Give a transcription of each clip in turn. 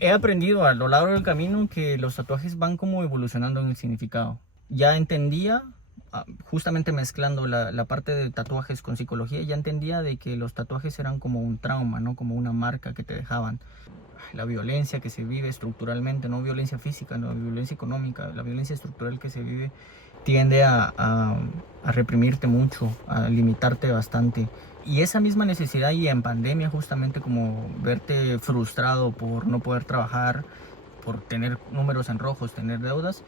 He aprendido a lo largo del camino que los tatuajes van como evolucionando en el significado. Ya entendía, justamente mezclando la parte de tatuajes con psicología, ya entendía de que los tatuajes eran como un trauma, ¿no? Como una marca que te dejaban. La violencia que se vive estructuralmente, no violencia física, no violencia económica, la violencia estructural que se vive tiende a reprimirte mucho, a limitarte bastante. Y esa misma necesidad, y en pandemia justamente, como verte frustrado por no poder trabajar, por tener números en rojos, tener deudas,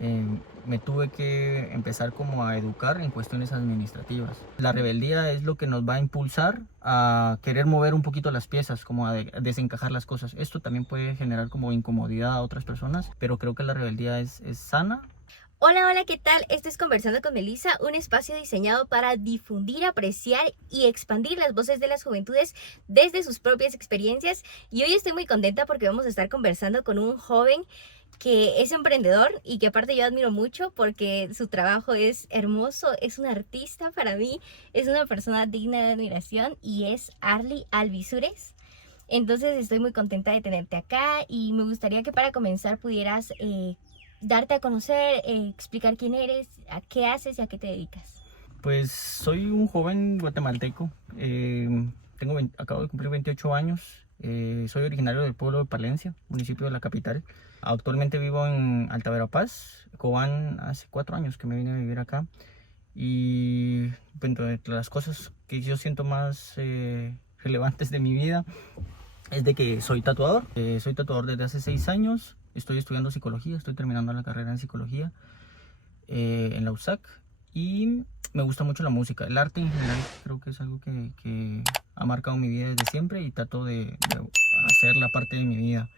eh, me tuve que empezar como a educar en cuestiones administrativas. La rebeldía es lo que nos va a impulsar a querer mover un poquito las piezas, como a desencajar las cosas. Esto también puede generar como incomodidad a otras personas, pero creo que la rebeldía es sana. Hola, hola, ¿qué tal? Esto es Conversando con Melissa, un espacio diseñado para difundir, apreciar y expandir las voces de las juventudes desde sus propias experiencias. Y hoy estoy muy contenta porque vamos a estar conversando con un joven que es emprendedor y que aparte yo admiro mucho porque su trabajo es hermoso, es un artista para mí, es una persona digna de admiración y es Arly Alvisures. Entonces estoy muy contenta de tenerte acá y me gustaría que para comenzar pudieras darte a conocer, explicar quién eres, a qué haces y a qué te dedicas. Pues soy un joven guatemalteco, acabo de cumplir 28 años, soy originario del pueblo de Palencia, municipio de la capital. Actualmente vivo en Alta Verapaz, Cobán, hace 4 años que me vine a vivir acá. Y bueno, entre las cosas que yo siento más relevantes de mi vida es de que soy tatuador desde hace 6 años, estoy estudiando psicología, estoy terminando la carrera en psicología en la USAC, y me gusta mucho la música, el arte en general. Creo que es algo que ha marcado mi vida desde siempre y trato de hacerla parte de mi vida.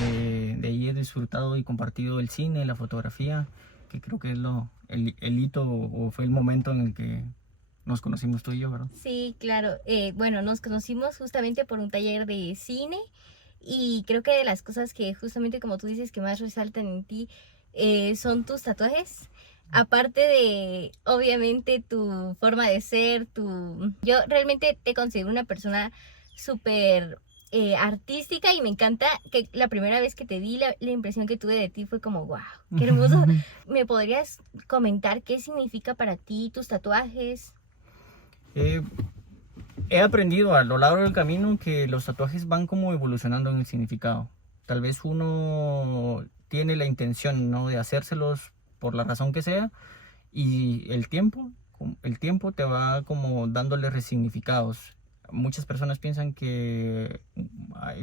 De ahí he disfrutado y compartido el cine, la fotografía, que creo que es el hito o fue el momento en el que nos conocimos tú y yo, ¿verdad? Sí, claro. Bueno, nos conocimos justamente por un taller de cine y creo que de las cosas que justamente como tú dices que más resaltan en ti son tus tatuajes. Aparte de, obviamente, tu forma de ser, yo realmente te considero una persona súper artística y me encanta que la primera vez que te vi, la impresión que tuve de ti fue como, wow, qué hermoso. ¿Me podrías comentar qué significa para ti tus tatuajes? Eh, He aprendido a lo largo del camino que los tatuajes van como evolucionando en el significado. Tal vez uno tiene la intención, ¿no?, de hacérselos por la razón que sea, y el tiempo te va como dándole resignificados. Muchas personas piensan que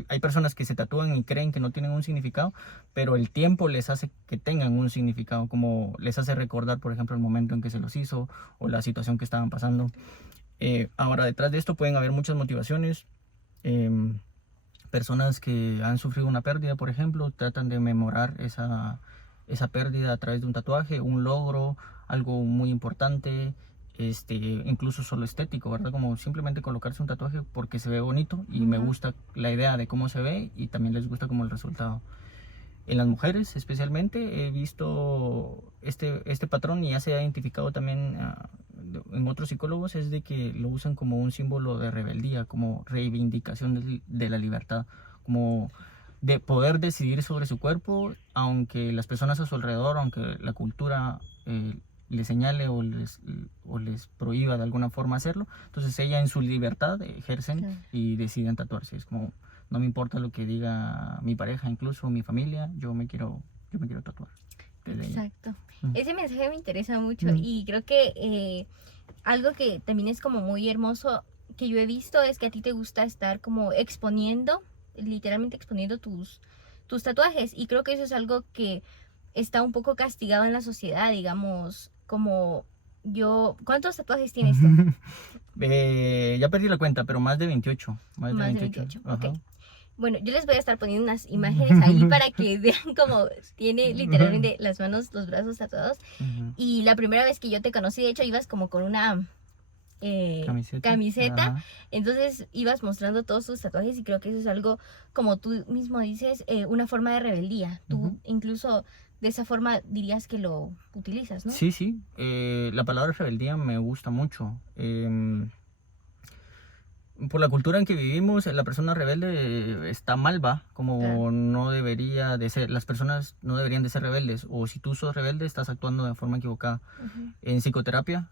hay personas que se tatúan y creen que no tienen un significado, pero el tiempo les hace que tengan un significado, como les hace recordar, por ejemplo, el momento en que se los hizo o la situación que estaban pasando. Ahora, detrás de esto pueden haber muchas motivaciones. Em, Personas que han sufrido una pérdida, por ejemplo, tratan de memorar esa pérdida a través de un tatuaje, un logro, algo muy importante, incluso solo estético, ¿verdad? Como simplemente colocarse un tatuaje porque se ve bonito y me gusta la idea de cómo se ve, y también les gusta como el resultado. En las mujeres especialmente he visto este patrón, y ya se ha identificado también en otros psicólogos, es de que lo usan como un símbolo de rebeldía, como reivindicación de la libertad, como de poder decidir sobre su cuerpo, aunque las personas a su alrededor, aunque la cultura les señale o les prohíba de alguna forma hacerlo. Entonces ella en su libertad ejercen Claro. y deciden tatuarse. Es como, no me importa lo que diga mi pareja, incluso mi familia, yo me quiero tatuar. Desde ahí. Exacto. Mm. Ese mensaje me interesa mucho Mm. y creo que algo que también es como muy hermoso que yo he visto es que a ti te gusta estar como exponiendo, literalmente exponiendo tus tatuajes y creo que eso es algo que está un poco castigado en la sociedad, digamos, como ¿cuántos tatuajes tienes tú? Ya perdí la cuenta, pero más de 28. Más de Más de 28. 28, ok. Ajá. Bueno, yo les voy a estar poniendo unas imágenes ahí para que vean cómo tiene literalmente las manos, los brazos tatuados. Ujú. Y la primera vez que yo te conocí, de hecho, ibas como con una Camiseta. camiseta, Ajá. entonces ibas mostrando todos tus tatuajes y creo que eso es algo, como tú mismo dices, una forma de rebeldía. Tú Ujú. incluso de esa forma dirías que lo utilizas, ¿no? Sí, sí. La palabra rebeldía me gusta mucho. por la cultura en que vivimos, la persona rebelde está mal, va, como Claro. no debería de ser, las personas no deberían de ser rebeldes, o si tú sos rebelde estás actuando de forma equivocada. Ujú. En psicoterapia,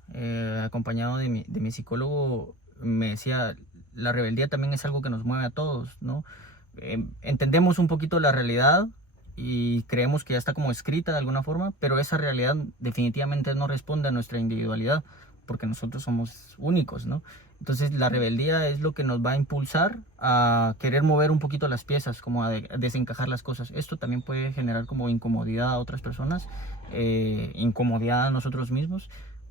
acompañado de mi psicólogo, me decía, la rebeldía también es algo que nos mueve a todos, ¿no? Entendemos un poquito la realidad y creemos que ya está como escrita de alguna forma, pero esa realidad definitivamente no responde a nuestra individualidad, porque nosotros somos únicos, ¿no? Entonces la rebeldía es lo que nos va a impulsar a querer mover un poquito las piezas, como a desencajar las cosas. Esto también puede generar como incomodidad a otras personas, incomodidad a nosotros mismos,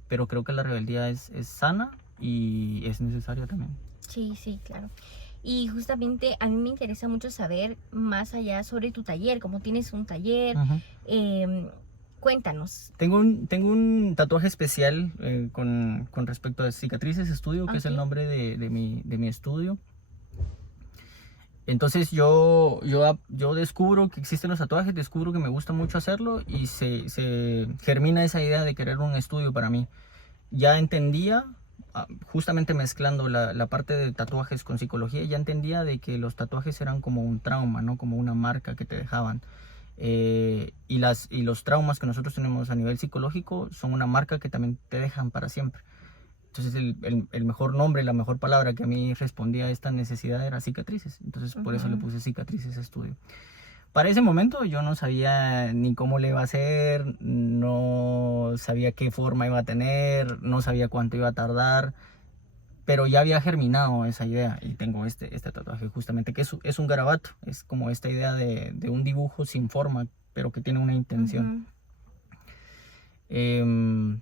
pero creo que la rebeldía es sana y es necesaria también. Sí, sí, claro. Y justamente a mí me interesa mucho saber más allá sobre tu taller, cómo tienes un taller. Ujú. em, Cuéntanos. Tengo un tatuaje especial con respecto a Cicatrices Estudio, que es el Ok. nombre de mi estudio. Entonces yo descubro que existen los tatuajes, descubro que me gusta mucho hacerlo y se germina esa idea de querer un estudio para mí. Ya entendía, justamente mezclando la parte de tatuajes con psicología, ya entendía de que los tatuajes eran como un trauma, ¿no? Como una marca que te dejaban. Y los traumas que nosotros tenemos a nivel psicológico son una marca que también te dejan para siempre. Entonces el mejor nombre, la mejor palabra que a mí respondía a esta necesidad era cicatrices. Entonces por eso le Ujú. puse Cicatrices Estudio. Para ese momento yo no sabía ni cómo le iba a hacer, no sabía qué forma iba a tener, no sabía cuánto iba a tardar, pero ya había germinado esa idea y tengo este tatuaje justamente, que es un garabato, es como esta idea de un dibujo sin forma, pero que tiene una intención. Ujú. Em,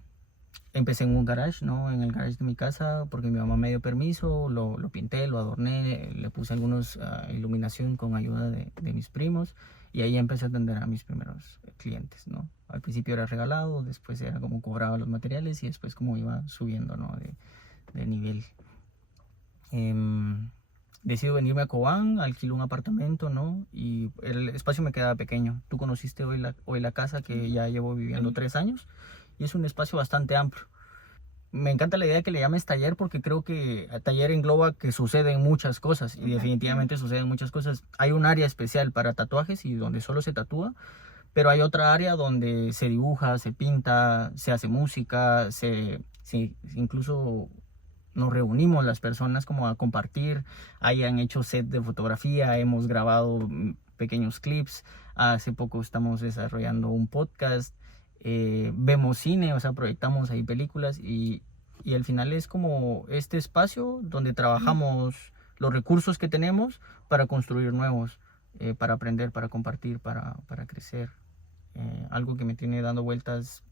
Empecé en un garage, ¿no? En el garage de mi casa, porque mi mamá me dio permiso, lo pinté, lo adorné, le puse algunos iluminación con ayuda de mis primos y ahí empecé a atender a mis primeros clientes, ¿no? Al principio era regalado, después era como cobraba los materiales y después como iba subiendo, ¿no? De nivel. Em, Decido venirme a Cobán, alquilo un apartamento, ¿no? Y el espacio me quedaba pequeño. Tú conociste hoy la casa que ya llevo viviendo 3 años y es un espacio bastante amplio. Me encanta la idea que le llames taller porque creo que taller engloba que suceden muchas cosas y Ujú. definitivamente suceden muchas cosas. Hay un área especial para tatuajes y donde solo se tatúa, pero hay otra área donde se dibuja, se pinta, se hace música, incluso nos reunimos las personas como a compartir, hayan hecho set de fotografía, hemos grabado pequeños clips, hace poco estamos desarrollando un podcast, vemos cine, o sea, proyectamos ahí películas y al final es como este espacio donde trabajamos los recursos que tenemos para construir nuevos, para aprender, para compartir, para crecer. Algo que me tiene dando vueltas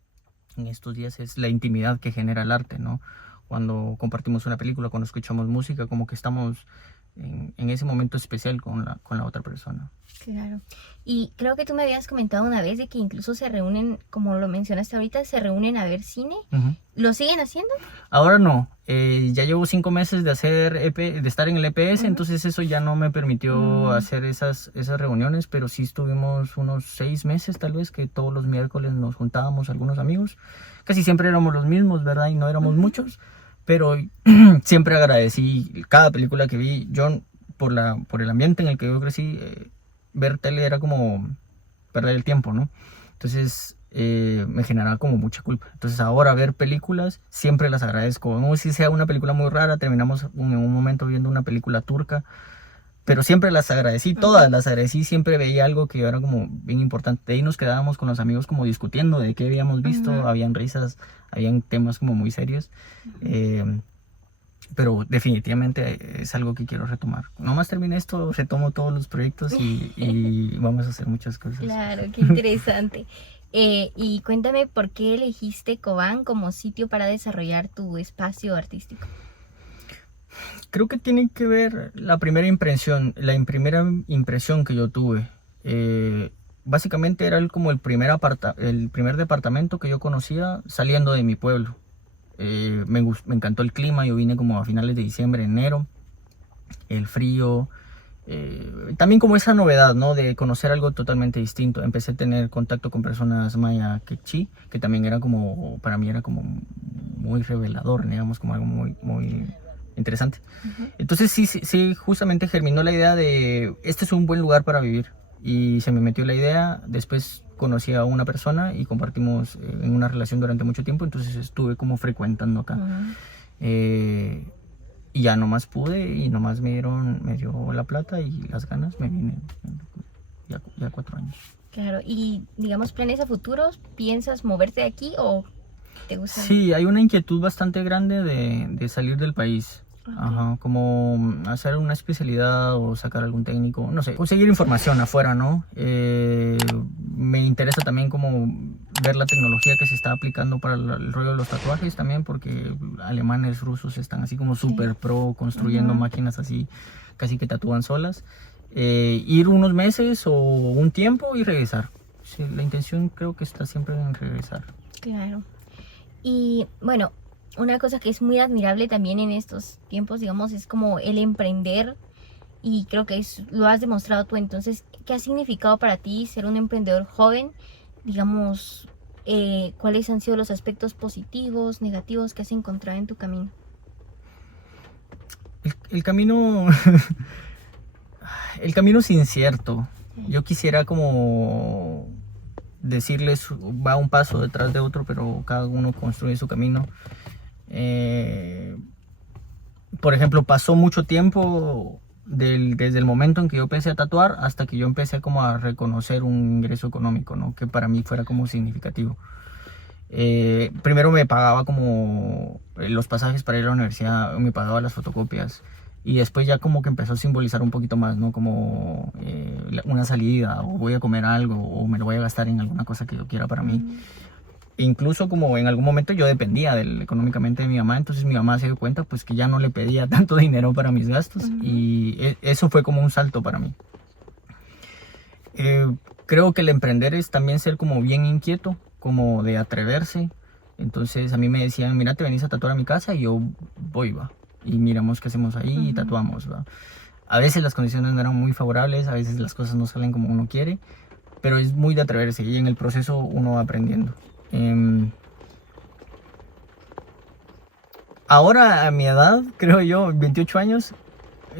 en estos días es la intimidad que genera el arte, ¿no? Cuando compartimos una película, cuando escuchamos música, como que estamos en ese momento especial con la otra persona. Claro. Y creo que tú me habías comentado una vez de que incluso se reúnen, como lo mencionaste ahorita, se reúnen a ver cine. Ujú. ¿Lo siguen haciendo? Ahora no, ya llevo 5 meses de hacer de estar en el EPS, Ujú. entonces eso ya no me permitió hacer esas reuniones, pero sí estuvimos unos 6 meses tal vez que todos los miércoles nos juntábamos algunos amigos. Casi siempre éramos los mismos, ¿verdad? Y no éramos Ujú. muchos, pero siempre agradecí cada película que vi. Yo por el ambiente en el que yo crecí, ver tele era como perder el tiempo, ¿no? Entonces me generaba como mucha culpa. Entonces ahora ver películas siempre las agradezco. No sé si sea una película muy rara, terminamos en un momento viendo una película turca, pero siempre las agradecí, todas Ujú. las agradecí, siempre veía algo que era como bien importante. De ahí nos quedábamos con los amigos como discutiendo de qué habíamos visto, Ujú. habían risas, habían temas como muy serios. Eh, pero definitivamente es algo que quiero retomar. Nomás termine esto, retomo todos los proyectos y vamos a hacer muchas cosas. Claro, qué interesante. Y cuéntame por qué elegiste Cobán como sitio para desarrollar tu espacio artístico. Creo que tiene que ver la primera impresión que yo tuve. Básicamente era como el primer departamento que yo conocía saliendo de mi pueblo. Me encantó el clima, yo vine como a finales de diciembre, enero, el frío, también como esa novedad, ¿no? De conocer algo totalmente distinto. Empecé a tener contacto con personas maya quechí, que también era como, para mí era como muy revelador, digamos, como algo muy, muy interesante. Ujú. Entonces sí, justamente germinó la idea de, este es un buen lugar para vivir. Y se me metió la idea, después conocí a una persona y compartimos en una relación durante mucho tiempo, entonces estuve como frecuentando acá. Ujú. Eh, y ya nomás pude y nomás me dio la plata y las ganas, me vine ya 4 años. Claro, y digamos, planes a futuros, ¿piensas moverte de aquí o te gusta? Sí, hay una inquietud bastante grande de salir del país. Ok. Ajá, como hacer una especialidad o sacar algún técnico, no sé, conseguir información afuera, ¿no? Me interesa también como ver la tecnología que se está aplicando para el rollo de los tatuajes también, porque alemanes, rusos están así como súper pro construyendo Ujú. máquinas así, casi que tatúan solas. Ir unos meses o un tiempo y regresar. Sí, la intención creo que está siempre en regresar. Claro. Y bueno, una cosa que es muy admirable también en estos tiempos, digamos, es como el emprender y creo que lo has demostrado tú. Entonces, ¿qué ha significado para ti ser un emprendedor joven? Digamos, ¿cuáles han sido los aspectos positivos, negativos que has encontrado en tu camino? El camino, el camino es incierto. Yo quisiera como decirles, va un paso detrás de otro, pero cada uno construye su camino. Por ejemplo, pasó mucho tiempo desde el momento en que yo empecé a tatuar hasta que yo empecé como a reconocer un ingreso económico, ¿no? Que para mí fuera como significativo. Primero me pagaba como los pasajes para ir a la universidad, me pagaba las fotocopias y después ya como que empezó a simbolizar un poquito más, ¿no? Como una salida o voy a comer algo o me lo voy a gastar en alguna cosa que yo quiera para mí. Incluso como en algún momento yo dependía económicamente de mi mamá, entonces mi mamá se dio cuenta pues que ya no le pedía tanto dinero para mis gastos y eso fue como un salto para mí. Creo que el emprender es también ser como bien inquieto, como de atreverse. Entonces a mí me decían, mira, te venís a tatuar a mi casa y yo voy, va. Y miramos qué hacemos ahí y tatuamos, va. A veces las condiciones no eran muy favorables, a veces las cosas no salen como uno quiere, pero es muy de atreverse y en el proceso uno va aprendiendo. Ahora a mi edad, creo yo, 28 años,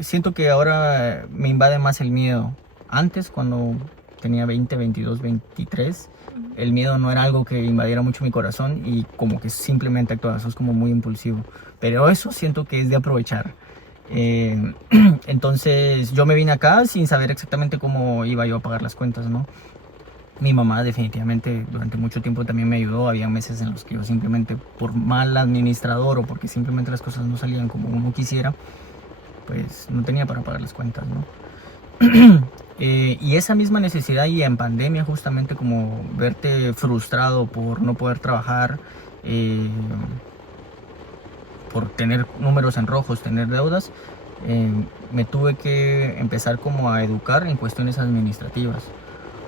siento que ahora me invade más el miedo. Antes, cuando tenía 20, 22, 23, el miedo no era algo que invadiera mucho mi corazón y como que simplemente actuaba, sos como muy impulsivo. Pero eso siento que es de aprovechar. Entonces yo me vine acá sin saber exactamente cómo iba yo a pagar las cuentas, ¿no? Mi mamá definitivamente durante mucho tiempo también me ayudó. Había meses en los que yo simplemente por mal administrador o porque simplemente las cosas no salían como uno quisiera, pues no tenía para pagar las cuentas, ¿no? Y esa misma necesidad y en pandemia justamente como verte frustrado por no poder trabajar, por tener números en rojos, tener deudas, me tuve que empezar como a educar en cuestiones administrativas.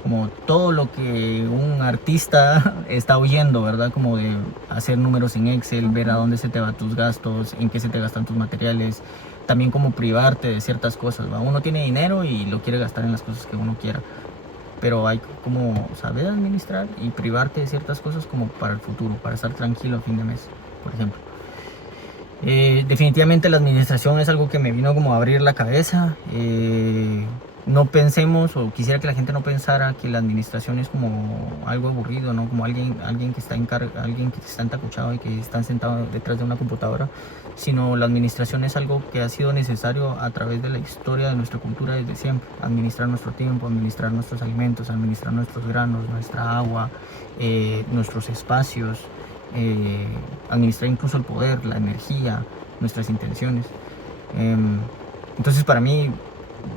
Como todo lo que un artista está huyendo, ¿verdad? Como de hacer números en Excel, ver a dónde se te van tus gastos, en qué se te gastan tus materiales, también como privarte de ciertas cosas, ¿va? Uno tiene dinero y lo quiere gastar en las cosas que uno quiera, pero hay como saber administrar y privarte de ciertas cosas como para el futuro, para estar tranquilo a fin de mes, por ejemplo. Definitivamente la administración es algo que me vino como a abrir la cabeza. No pensemos, o quisiera que la gente no pensara que la administración es como algo aburrido, ¿no? Como alguien que está alguien que está entacuchado y que está sentado detrás de una computadora, sino la administración es algo que ha sido necesario a través de la historia de nuestra cultura desde siempre. Administrar nuestro tiempo, administrar nuestros alimentos, administrar nuestros granos, nuestra agua, nuestros espacios, administrar incluso el poder, la energía, nuestras intenciones. Entonces para mí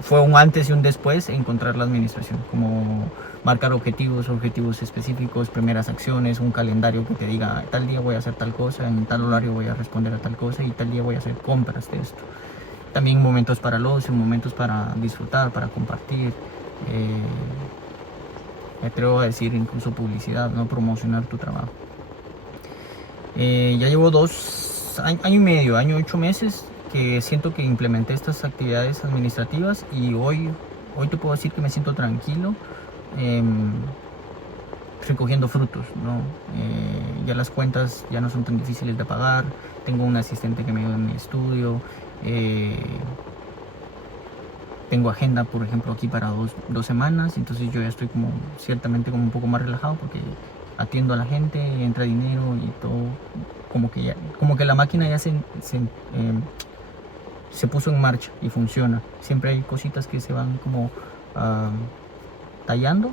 fue un antes y un después encontrar la administración, como marcar objetivos específicos, primeras acciones, un calendario que te diga tal día voy a hacer tal cosa, en tal horario voy a responder a tal cosa y tal día voy a hacer compras de esto. También momentos para el ocio, momentos para disfrutar, para compartir. Me atrevo a decir incluso publicidad, no promocionar tu trabajo. Ya llevo año y medio, año 8 meses que siento que implementé estas actividades administrativas y hoy te puedo decir que me siento tranquilo, recogiendo frutos, ¿no? Ya las cuentas ya no son tan difíciles de pagar, tengo un asistente que me ayuda en mi estudio, Tengo agenda, por ejemplo, aquí para dos semanas, entonces yo ya estoy como ciertamente como un poco más relajado porque atiendo a la gente, entra dinero y todo, como que la máquina ya se puso en marcha y funciona. Siempre hay cositas que se van como tallando,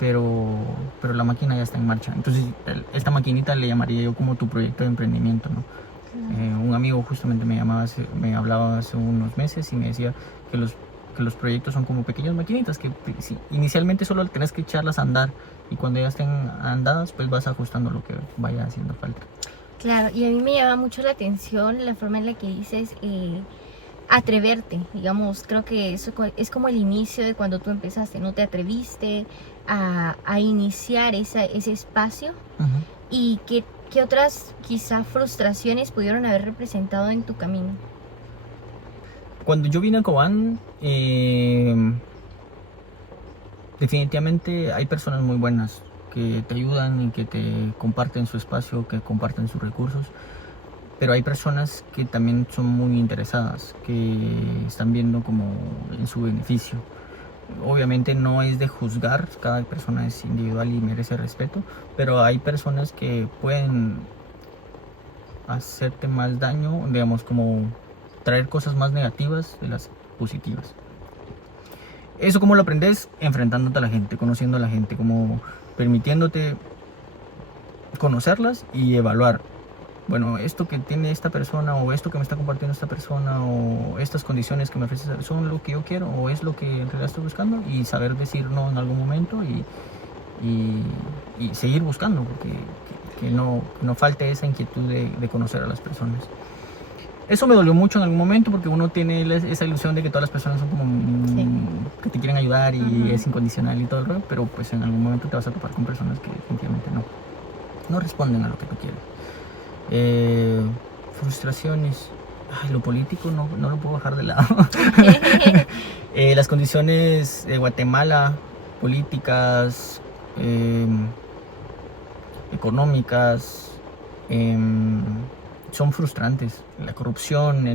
pero la máquina ya está en marcha. Entonces esta maquinita le llamaría yo como tu proyecto de emprendimiento, ¿no? Un amigo justamente me hablaba hace unos meses y me decía que los proyectos son como pequeñas maquinitas que inicialmente solo tenés que echarlas a andar y cuando ya estén andadas pues vas ajustando lo que vaya haciendo falta. Claro, y a mí me llama mucho la atención la forma en la que dices atreverte, digamos, creo que eso es como el inicio de cuando tú empezaste, no te atreviste a iniciar ese espacio. ¿Y qué otras quizá frustraciones pudieron haber representado en tu camino? Cuando yo vine a Cobán, definitivamente hay personas muy buenas que te ayudan y que te comparten su espacio, que comparten sus recursos, pero hay personas que también son muy interesadas, que están viendo como en su beneficio. Obviamente no es de juzgar, cada persona es individual y merece respeto, pero hay personas que pueden hacerte más daño, digamos, como traer cosas más negativas de las positivas. ¿Eso cómo lo aprendes? Enfrentándote a la gente, conociendo a la gente, como permitiéndote conocerlas y evaluar. Bueno, esto que tiene esta persona o esto que me está compartiendo esta persona o estas condiciones que me ofrece son lo que yo quiero o es lo que en realidad estoy buscando y saber decir no en algún momento y seguir buscando porque que no falte esa inquietud de conocer a las personas. Eso me dolió mucho en algún momento porque uno tiene esa ilusión de que todas las personas son como que te quieren ayudar y es incondicional y todo el rollo, pero pues en algún momento te vas a topar con personas que definitivamente no responden a lo que tú quieres. Frustraciones. Ay, lo político no lo puedo bajar de lado. Las condiciones de Guatemala, políticas, económicas, son frustrantes. La corrupción,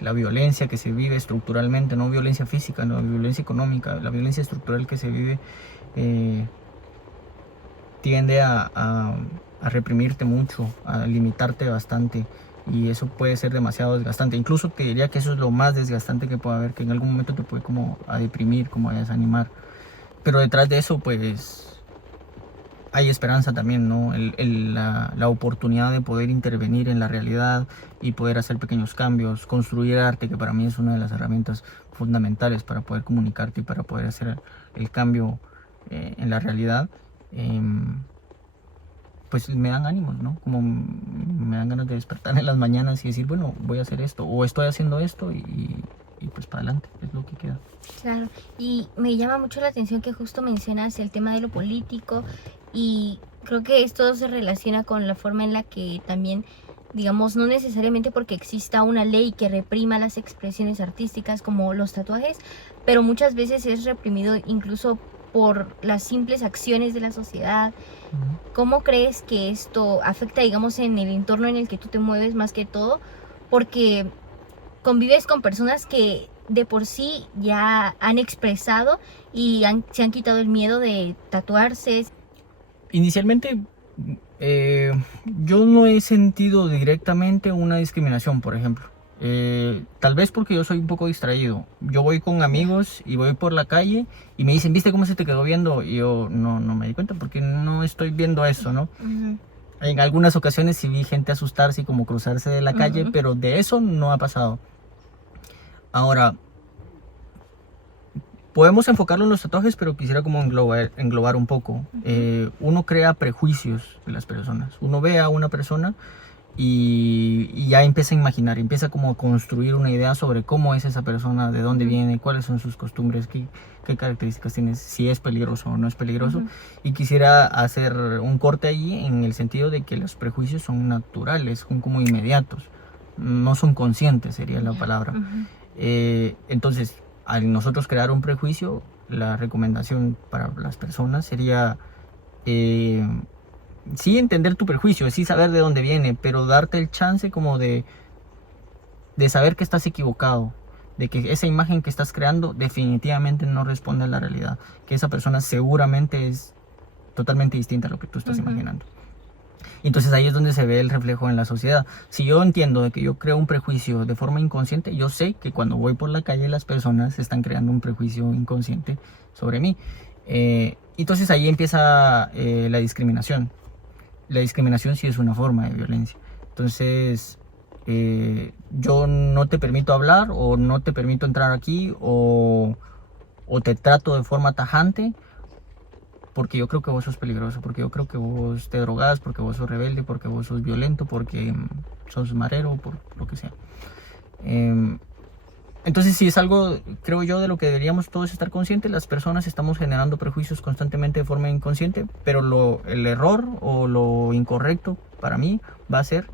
la violencia que se vive estructuralmente, no violencia física, no violencia económica, la violencia estructural que se vive tiende a reprimirte mucho, a limitarte bastante y eso puede ser demasiado desgastante. Incluso te diría que eso es lo más desgastante que puede haber, que en algún momento te puede como a deprimir, como a desanimar. Pero detrás de eso pues hay esperanza también, ¿no? La oportunidad de poder intervenir en la realidad y poder hacer pequeños cambios, construir arte, que para mí es una de las herramientas fundamentales para poder comunicarte y para poder hacer el cambio en la realidad. Pues me dan ánimos, ¿no? Como me dan ganas de despertar en las mañanas y decir, bueno, voy a hacer esto o estoy haciendo esto y pues para adelante, es lo que queda. Claro, y me llama mucho la atención que justo mencionas el tema de lo político y creo que esto se relaciona con la forma en la que también, digamos, no necesariamente porque exista una ley que reprima las expresiones artísticas como los tatuajes, pero muchas veces es reprimido incluso por las simples acciones de la sociedad. ¿Cómo crees que esto afecta, digamos, en el entorno en el que tú te mueves más que todo? Porque convives con personas que de por sí ya han expresado y se han quitado el miedo de tatuarse. Inicialmente yo no he sentido directamente una discriminación, por ejemplo. Tal vez porque yo soy un poco distraído. Yo voy con amigos y voy por la calle y me dicen, ¿viste cómo se te quedó viendo? Y yo no me di cuenta porque no estoy viendo eso, ¿no? En algunas ocasiones sí vi gente asustarse y como cruzarse de la calle, pero de eso no ha pasado. Ahora, podemos enfocarlo en los tatuajes, pero quisiera como englobar un poco. Uno crea prejuicios de las personas. Uno ve a una persona y ya empieza a imaginar, empieza como a construir una idea sobre cómo es esa persona, de dónde viene, cuáles son sus costumbres, qué características tiene, si es peligroso o no es peligroso. Y quisiera hacer un corte allí en el sentido de que los prejuicios son naturales, son como inmediatos, no son conscientes, sería la palabra. Entonces, al nosotros crear un prejuicio, la recomendación para las personas sería sí entender tu prejuicio, sí saber de dónde viene, pero darte el chance como de de saber que estás equivocado, de que esa imagen que estás creando definitivamente no responde a la realidad, que esa persona seguramente es totalmente distinta a lo que tú estás imaginando. Y entonces ahí es donde se ve el reflejo en la sociedad. Si yo entiendo de que yo creo un prejuicio de forma inconsciente, yo sé que cuando voy por la calle las personas están creando un prejuicio inconsciente sobre mí. Entonces ahí empieza la discriminación. La discriminación sí es una forma de violencia. Entonces yo no te permito hablar, o no te permito entrar aquí, o te trato de forma tajante porque yo creo que vos sos peligroso, porque yo creo que vos te drogás, porque vos sos rebelde, porque vos sos violento, porque sos marero, por lo que sea. Entonces sí es algo, creo yo, de lo que deberíamos todos estar conscientes. Las personas estamos generando prejuicios constantemente de forma inconsciente, pero el error o lo incorrecto para mí va a ser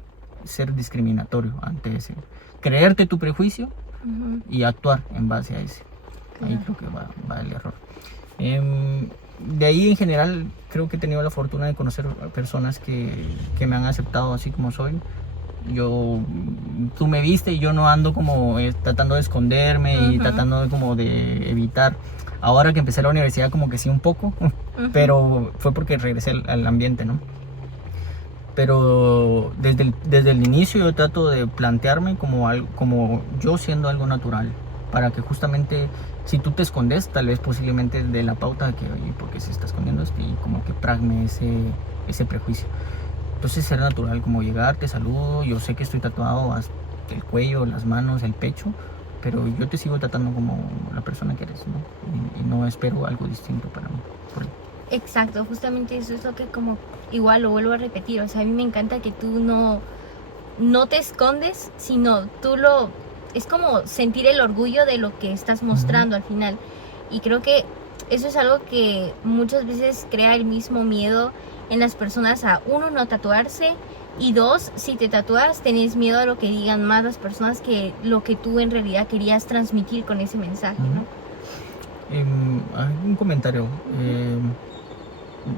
discriminatorio ante ese. Creerte tu prejuicio y actuar en base a ese. Ahí creo que va el error. De ahí en general creo que he tenido la fortuna de conocer personas que me han aceptado así como soy. Tú me viste y yo no ando como tratando de esconderme y tratando de evitar. Ahora que empecé la universidad como que sí un poco, pero fue porque regresé al ambiente, ¿no? Pero desde el inicio yo trato de plantearme como yo siendo algo natural, para que justamente si tú te escondes, tal vez posiblemente de la pauta de que, oye, ¿por qué se está escondiendo esto? Y como que pragme ese prejuicio. Entonces ser natural, como llegar, te saludo, yo sé que estoy tatuado hasta el cuello, las manos, el pecho, pero yo te sigo tratando como la persona que eres, ¿no? Y no espero algo distinto para mí. Exacto, justamente eso es lo que como igual lo vuelvo a repetir, o sea, a mí me encanta que tú no te escondes, sino es como sentir el orgullo de lo que estás mostrando al final. Y creo que eso es algo que muchas veces crea el mismo miedo en las personas a, uno, no tatuarse, y dos, si te tatúas tenés miedo a lo que digan más las personas que lo que tú en realidad querías transmitir con ese mensaje, ¿no? Hay un comentario.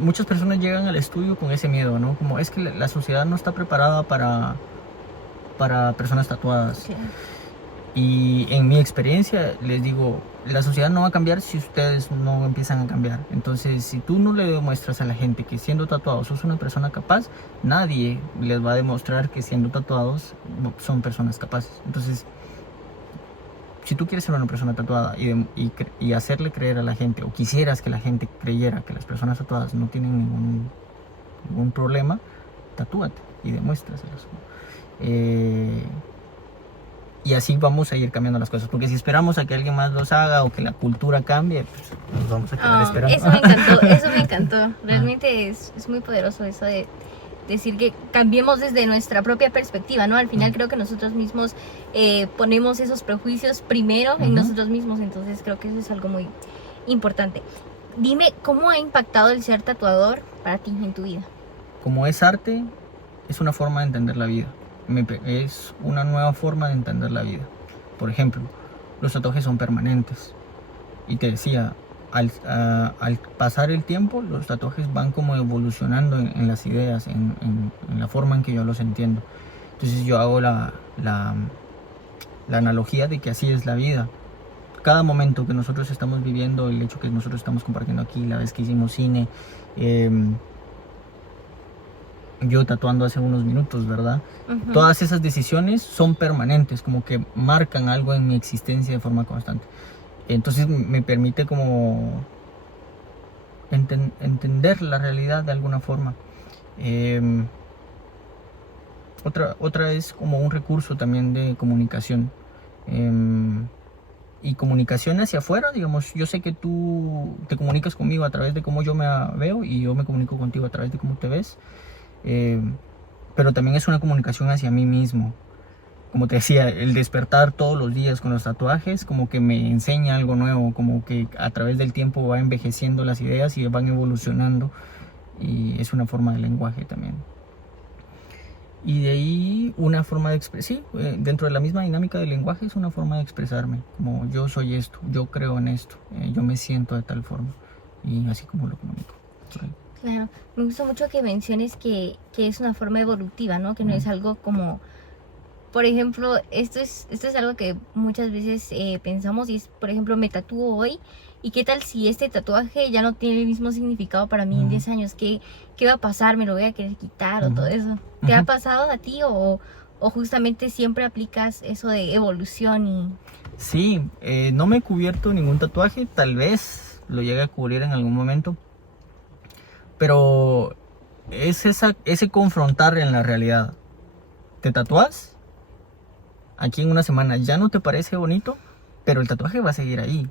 Muchas personas llegan al estudio con ese miedo, ¿no? Como es que la sociedad no está preparada para personas tatuadas. Sí. Y en mi experiencia les digo, la sociedad no va a cambiar si ustedes no empiezan a cambiar. Entonces, si tú no le demuestras a la gente que siendo tatuado sos una persona capaz, nadie les va a demostrar que siendo tatuados son personas capaces. Entonces, si tú quieres ser una persona tatuada y hacerle creer a la gente, o quisieras que la gente creyera que las personas tatuadas no tienen ningún problema, tatúate y demuéstraselos. Y así vamos a ir cambiando las cosas, porque si esperamos a que alguien más los haga o que la cultura cambie, pues nos vamos a quedar esperando. Eso me encantó. Realmente es muy poderoso eso de decir que cambiemos desde nuestra propia perspectiva, ¿no? Al final creo que nosotros mismos ponemos esos prejuicios primero en nosotros mismos, entonces creo que eso es algo muy importante. Dime, ¿cómo ha impactado el ser tatuador para ti en tu vida? Como es arte, es una forma de entender la vida. Es una nueva forma de entender la vida. Por ejemplo, los tatuajes son permanentes. Y te decía, al pasar el tiempo, los tatuajes van como evolucionando en las ideas, en la forma en que yo los entiendo. Entonces yo hago la analogía de que así es la vida. Cada momento que nosotros estamos viviendo, el hecho que nosotros estamos compartiendo aquí, la vez que hicimos cine, yo tatuando hace unos minutos, ¿verdad? Todas esas decisiones son permanentes, como que marcan algo en mi existencia de forma constante. Entonces me permite como entender la realidad de alguna forma. Otra es como un recurso también de comunicación. Y comunicación hacia afuera, digamos, yo sé que tú te comunicas conmigo a través de cómo yo me veo, y yo me comunico contigo a través de cómo te ves. Pero también es una comunicación hacia mí mismo. Como te decía, el despertar todos los días con los tatuajes como que me enseña algo nuevo, como que a través del tiempo va envejeciendo las ideas y van evolucionando, y es una forma de lenguaje también. Y de ahí una forma de expresar, dentro de la misma dinámica del lenguaje es una forma de expresarme, como yo soy esto, yo creo en esto, yo me siento de tal forma, y así como lo comunico. Claro, me gusta mucho que menciones que es una forma evolutiva, ¿no? Que no es algo como por ejemplo, esto es algo que muchas veces pensamos y es, por ejemplo, me tatúo hoy y qué tal si este tatuaje ya no tiene el mismo significado para mí en 10 años, ¿qué va a pasar? ¿Me lo voy a querer quitar o todo eso? ¿Te ha pasado a ti o justamente siempre aplicas eso de evolución y... Sí, no me he cubierto ningún tatuaje, tal vez lo llegue a cubrir en algún momento, pero es ese confrontar en la realidad. ¿Te tatúas? Aquí en una semana ya no te parece bonito, pero el tatuaje va a seguir ahí.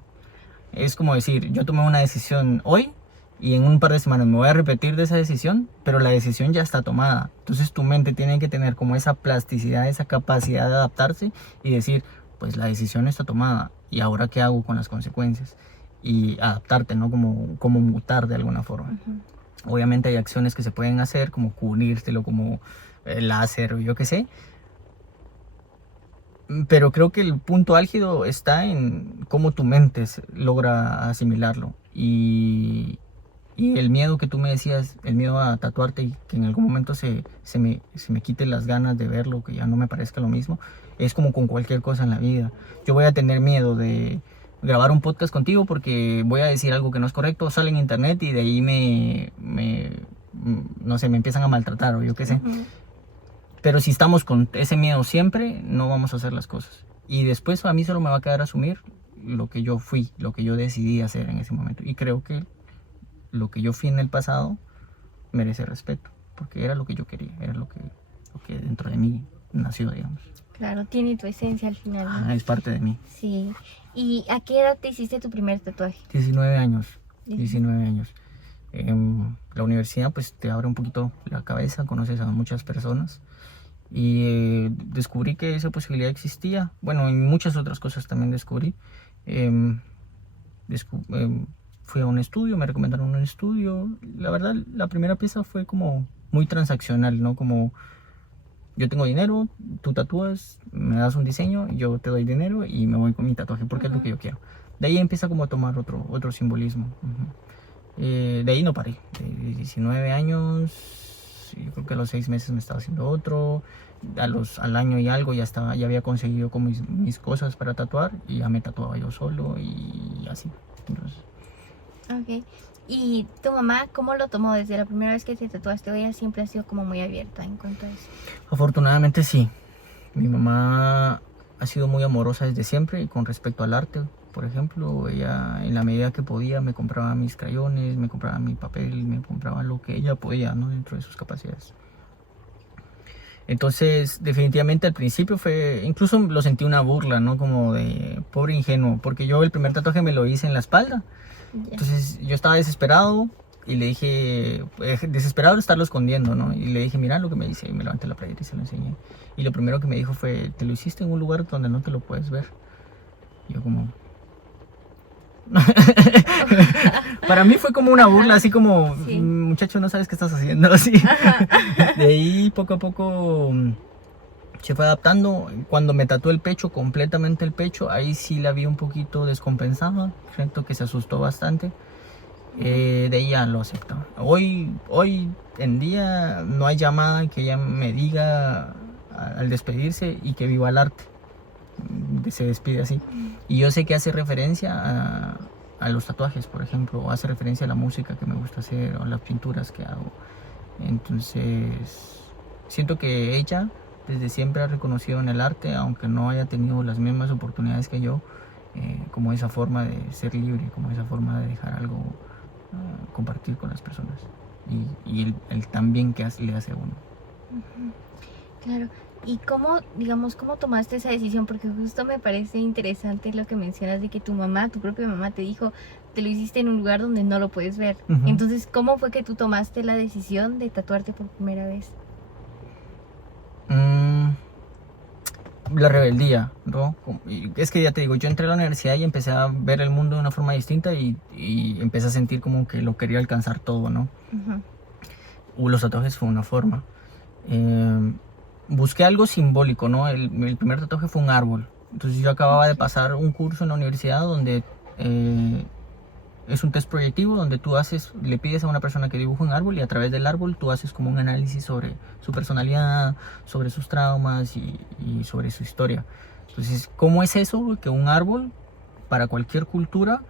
Es como decir, yo tomé una decisión hoy y en un par de semanas me voy a repetir de esa decisión, pero la decisión ya está tomada. Entonces tu mente tiene que tener como esa plasticidad, esa capacidad de adaptarse y decir, pues la decisión está tomada y ahora qué hago con las consecuencias. Y adaptarte, ¿no? Como mutar de alguna forma. Obviamente hay acciones que se pueden hacer, como cubrírtelo, como láser o yo qué sé. Pero creo que el punto álgido está en cómo tu mente logra asimilarlo. Y el miedo que tú me decías, el miedo a tatuarte y que en algún momento se me quite las ganas de verlo, que ya no me parezca lo mismo, es como con cualquier cosa en la vida. Yo voy a tener miedo de grabar un podcast contigo porque voy a decir algo que no es correcto, sale en internet y de ahí no sé, me empiezan a maltratar o yo qué sé. Pero si estamos con ese miedo siempre, no vamos a hacer las cosas. Y después a mí solo me va a quedar asumir lo que yo fui, lo que yo decidí hacer en ese momento. Y creo que lo que yo fui en el pasado merece respeto, porque era lo que yo quería, era lo que dentro de mí nació, digamos. Claro, tiene tu esencia al final, ¿no? Es parte de mí. Sí. ¿Y a qué edad te hiciste tu primer tatuaje? 19 años. 19 años. La universidad pues te abre un poquito la cabeza, conoces a muchas personas y descubrí que esa posibilidad existía. Bueno, y muchas otras cosas también descubrí. Fui a un estudio, me recomendaron un estudio. La verdad, la primera pieza fue como muy transaccional, ¿no? Como yo tengo dinero, tú tatúas, me das un diseño, yo te doy dinero y me voy con mi tatuaje porque es lo que yo quiero. De ahí empieza como a tomar otro simbolismo. De ahí no paré. De 19 años, yo creo que a los 6 meses me estaba haciendo otro. Al año y algo ya había conseguido como mis cosas para tatuar y ya me tatuaba yo solo y así. Entonces, Ok. ¿Y tu mamá cómo lo tomó desde la primera vez que te tatuaste? ¿O ella siempre ha sido como muy abierta en cuanto a eso? afortunadamente sí. Mi mamá ha sido muy amorosa desde siempre y con respecto al arte. Por ejemplo, ella en la medida que podía me compraba mis crayones, me compraba mi papel, me compraba lo que ella podía, ¿no? Dentro de sus capacidades. Entonces, definitivamente al principio incluso lo sentí una burla, ¿no? Como de pobre ingenuo, porque yo el primer tatuaje me lo hice en la espalda. Entonces yo estaba desesperado y le dije, desesperado de estarlo escondiendo, ¿no? Y le dije, mira lo que me hice, y me levanté la playera y se lo enseñé. Y lo primero que me dijo fue, te lo hiciste en un lugar donde no te lo puedes ver. Y yo como... Para mí fue como una burla, así como, sí. Muchacho, no sabes qué estás haciendo, así. De ahí poco a poco se fue adaptando. Cuando me tatué el pecho, completamente el pecho, ahí sí la vi un poquito descompensada, siento que se asustó bastante. De ahí ya lo aceptaba. Hoy en día no hay llamada que ella me diga al despedirse y que viva el arte. Se despide así. Y yo sé que hace referencia a los tatuajes, por ejemplo, o hace referencia a la música que me gusta hacer o las pinturas que hago. Entonces siento que ella desde siempre ha reconocido en el arte, aunque no haya tenido las mismas oportunidades que yo, como esa forma de ser libre, como esa forma de dejar algo compartir con las personas y el tan bien que le hace a uno. Claro. ¿Y cómo tomaste esa decisión? Porque justo me parece interesante lo que mencionas de que tu propia mamá te dijo, te lo hiciste en un lugar donde no lo puedes ver. Entonces, ¿cómo fue que tú tomaste la decisión de tatuarte por primera vez? La rebeldía, ¿no? Es que ya te digo, yo entré a la universidad y empecé a ver el mundo de una forma distinta y empecé a sentir como que lo quería alcanzar todo, ¿no? Los tatuajes fue una forma. Busqué algo simbólico, ¿no? El primer tatuaje fue un árbol. Entonces yo acababa de pasar un curso en la universidad donde es un test proyectivo donde tú le pides a una persona que dibuje un árbol y a través del árbol tú haces como un análisis sobre su personalidad, sobre sus traumas y sobre su historia. Entonces, ¿cómo es eso? Que un árbol para cualquier cultura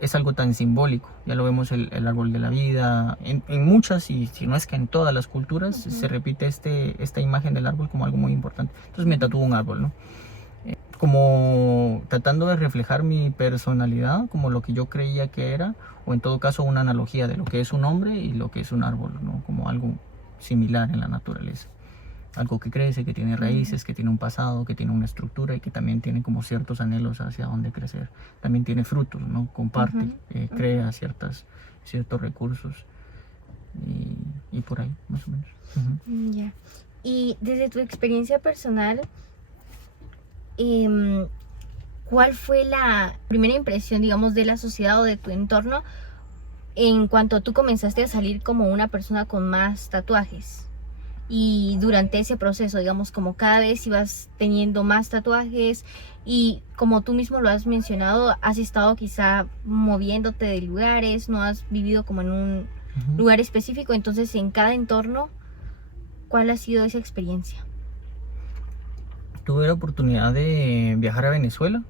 es algo tan simbólico. Ya lo vemos el árbol de la vida, en muchas, y si no es que en todas las culturas, se repite esta imagen del árbol como algo muy importante. Entonces me tatúo un árbol, ¿no? Como tratando de reflejar mi personalidad, como lo que yo creía que era, o en todo caso una analogía de lo que es un hombre y lo que es un árbol, ¿no? Como algo similar en la naturaleza. Algo que crece, que tiene raíces, que tiene un pasado, que tiene una estructura y que también tiene como ciertos anhelos hacia dónde crecer. También tiene frutos, ¿no? Comparte, crea ciertos recursos y por ahí, más o menos. Ya. Y desde tu experiencia personal, ¿cuál fue la primera impresión, digamos, de la sociedad o de tu entorno en cuanto tú comenzaste a salir como una persona con más tatuajes? Y durante ese proceso, digamos, como cada vez ibas teniendo más tatuajes y como tú mismo lo has mencionado, has estado quizá moviéndote de lugares, no has vivido como en un lugar específico, entonces en cada entorno, ¿cuál ha sido esa experiencia? Tuve la oportunidad de viajar a Venezuela.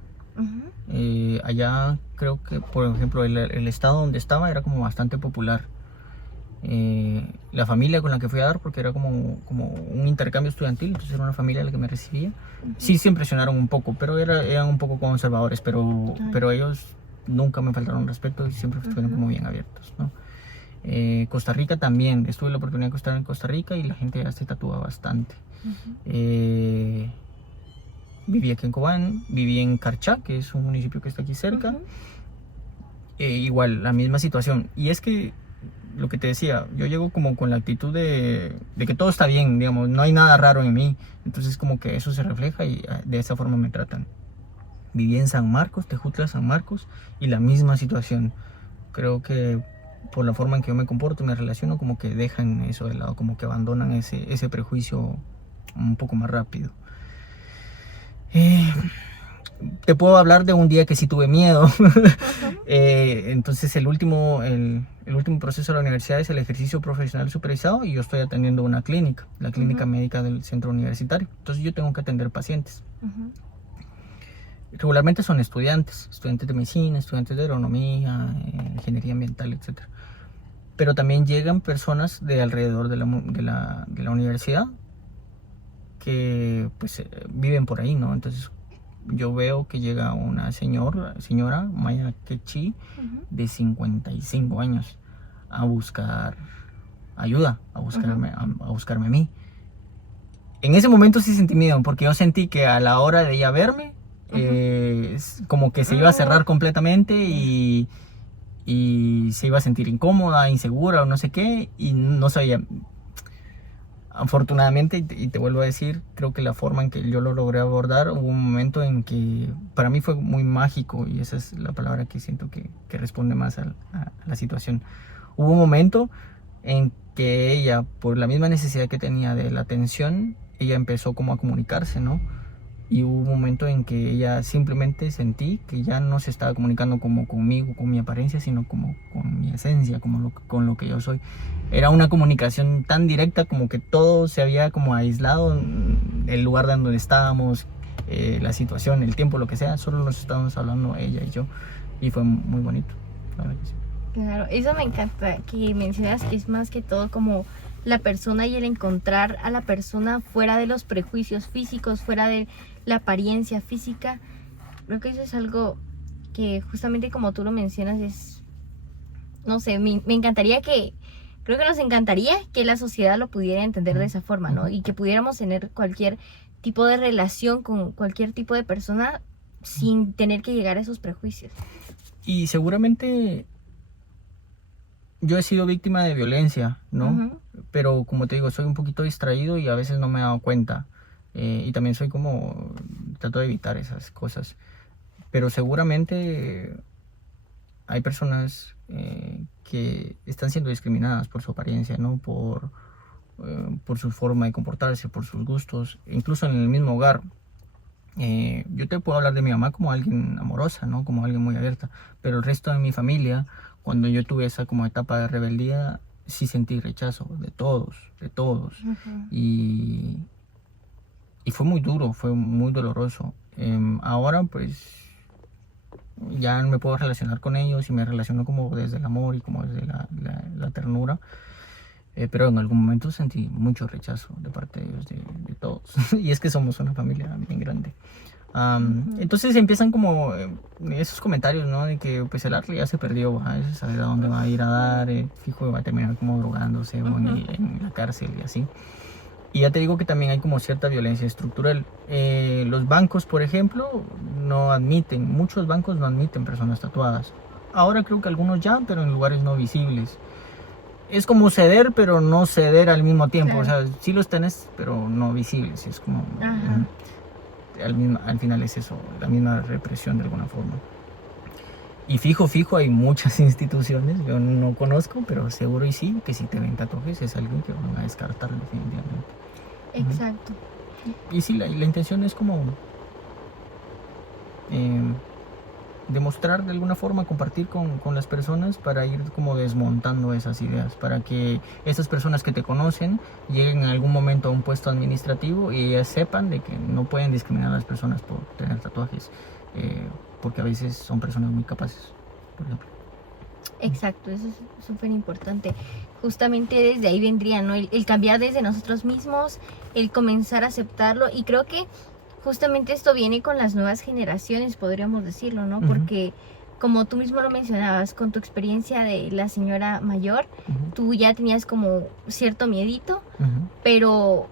Allá creo que, por ejemplo, el estado donde estaba era como bastante popular. La familia con la que fui a dar, porque era como un intercambio estudiantil, entonces era una familia la que me recibía. Sí se impresionaron un poco, pero eran un poco conservadores, pero ellos nunca me faltaron respeto y siempre estuvieron como bien abiertos, ¿no? Costa Rica también, estuve la oportunidad de estar en Costa Rica y la gente ya se tatúa bastante. Viví aquí en Cobán, viví en Carchá, que es un municipio que está aquí cerca. Igual, la misma situación. Y es que lo que te decía, yo llego como con la actitud de que todo está bien, digamos, no hay nada raro en mí. Entonces como que eso se refleja y de esa forma me tratan. Viví en San Marcos, Tejutla, San Marcos, y la misma situación. Creo que por la forma en que yo me comporto y me relaciono, como que dejan eso de lado, como que abandonan ese prejuicio un poco más rápido. Te puedo hablar de un día que sí tuve miedo. Entonces el último proceso de la universidad es el ejercicio profesional supervisado y yo estoy atendiendo una clínica, la clínica médica del centro universitario. Entonces yo tengo que atender pacientes. Regularmente son estudiantes de medicina, estudiantes de agronomía, ingeniería ambiental, etc. Pero también llegan personas de alrededor de la universidad que pues viven por ahí, ¿no? Entonces yo veo que llega una señora Maya Quechi, de 55 años a buscar ayuda, a buscarme a mí. En ese momento sí sentí miedo, porque yo sentí que a la hora de ella verme, como que se iba a cerrar completamente y se iba a sentir incómoda, insegura o no sé qué, y no sabía. Afortunadamente, y te vuelvo a decir, creo que la forma en que yo lo logré abordar, hubo un momento en que para mí fue muy mágico, y esa es la palabra que siento que responde más a la situación. Hubo un momento en que ella, por la misma necesidad que tenía de la atención, ella empezó como a comunicarse, ¿no? Y hubo un momento en que ella simplemente sentí que ya no se estaba comunicando como conmigo, con mi apariencia, sino como con mi esencia, con lo que yo soy. Era una comunicación tan directa, como que todo se había como aislado, el lugar donde estábamos, la situación, el tiempo, lo que sea, solo nos estábamos hablando ella y yo, y fue muy bonito, la verdad que sí. Claro, eso me encanta que mencionas que es más que todo como la persona y el encontrar a la persona fuera de los prejuicios físicos, fuera de la apariencia física. Creo que eso es algo que justamente como tú lo mencionas es, no sé, me encantaría creo que nos encantaría que la sociedad lo pudiera entender de esa forma, ¿no? Y que pudiéramos tener cualquier tipo de relación con cualquier tipo de persona sin tener que llegar a esos prejuicios. Y seguramente yo he sido víctima de violencia, ¿no? Pero como te digo, soy un poquito distraído y a veces no me he dado cuenta. Y también soy como, trato de evitar esas cosas. Pero seguramente hay personas que están siendo discriminadas por su apariencia, ¿no? Por su forma de comportarse, por sus gustos, incluso en el mismo hogar. Yo te puedo hablar de mi mamá como alguien amorosa, ¿no? Como alguien muy abierta, pero el resto de mi familia, cuando yo tuve esa como etapa de rebeldía, sí sentí rechazo de todos. Ujú. Y, y fue muy duro, fue muy doloroso. Ahora pues ya me puedo relacionar con ellos y me relaciono como desde el amor y como desde la ternura. Pero en algún momento sentí mucho rechazo de parte de ellos, de todos. Y es que somos una familia bien grande. Ujú. Entonces empiezan como esos comentarios, ¿no? De que pues el Arle ya se perdió, a veces saber a dónde va a ir a dar, fijo va a terminar como drogándose o Ujú. en la cárcel y así. Y ya te digo que también hay como cierta violencia estructural. Los bancos, por ejemplo, muchos bancos no admiten personas tatuadas. Ahora creo que algunos ya, pero en lugares no visibles. Es como ceder, pero no ceder al mismo tiempo. O Claro. sea, sí los tenés, pero no visibles. Es como... Ajá. al final es eso, la misma represión de alguna forma. Y fijo, hay muchas instituciones, yo no conozco, pero seguro y sí, que si te ven tatuajes es algo que van a descartar definitivamente. Exacto. Y sí, la intención es como eh, demostrar de alguna forma, compartir con las personas para ir como desmontando esas ideas, para que esas personas que te conocen lleguen en algún momento a un puesto administrativo y ellas sepan de que no pueden discriminar a las personas por tener tatuajes, porque a veces son personas muy capaces, por ejemplo. Exacto, eso es súper importante. Justamente desde ahí vendría, ¿no? El cambiar desde nosotros mismos, el comenzar a aceptarlo. Y creo que justamente esto viene con las nuevas generaciones, podríamos decirlo, ¿no? Ujú. Porque como tú mismo lo mencionabas, con tu experiencia de la señora mayor, Ujú. tú ya tenías como cierto miedito, Ujú. pero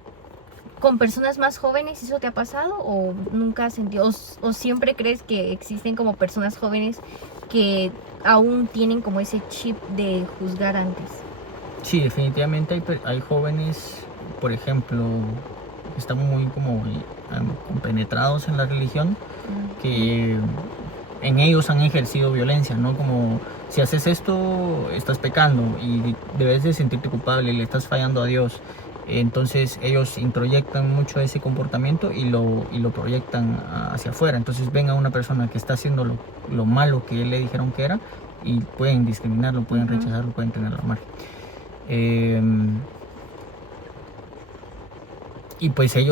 con personas más jóvenes, ¿eso te ha pasado o nunca has sentido, o siempre crees que existen como personas jóvenes que aún tienen como ese chip de juzgar antes? Sí, definitivamente hay jóvenes, por ejemplo, que están muy como compenetrados en la religión, que en ellos han ejercido violencia, ¿no? Como si haces esto, estás pecando y debes de sentirte culpable, le estás fallando a Dios. Entonces ellos introyectan mucho ese comportamiento y lo proyectan hacia afuera. Entonces ven a una persona que está haciendo lo malo que le dijeron que era y pueden discriminarlo, pueden Ujú. rechazarlo, pueden tenerlo al margen. Em, y pues y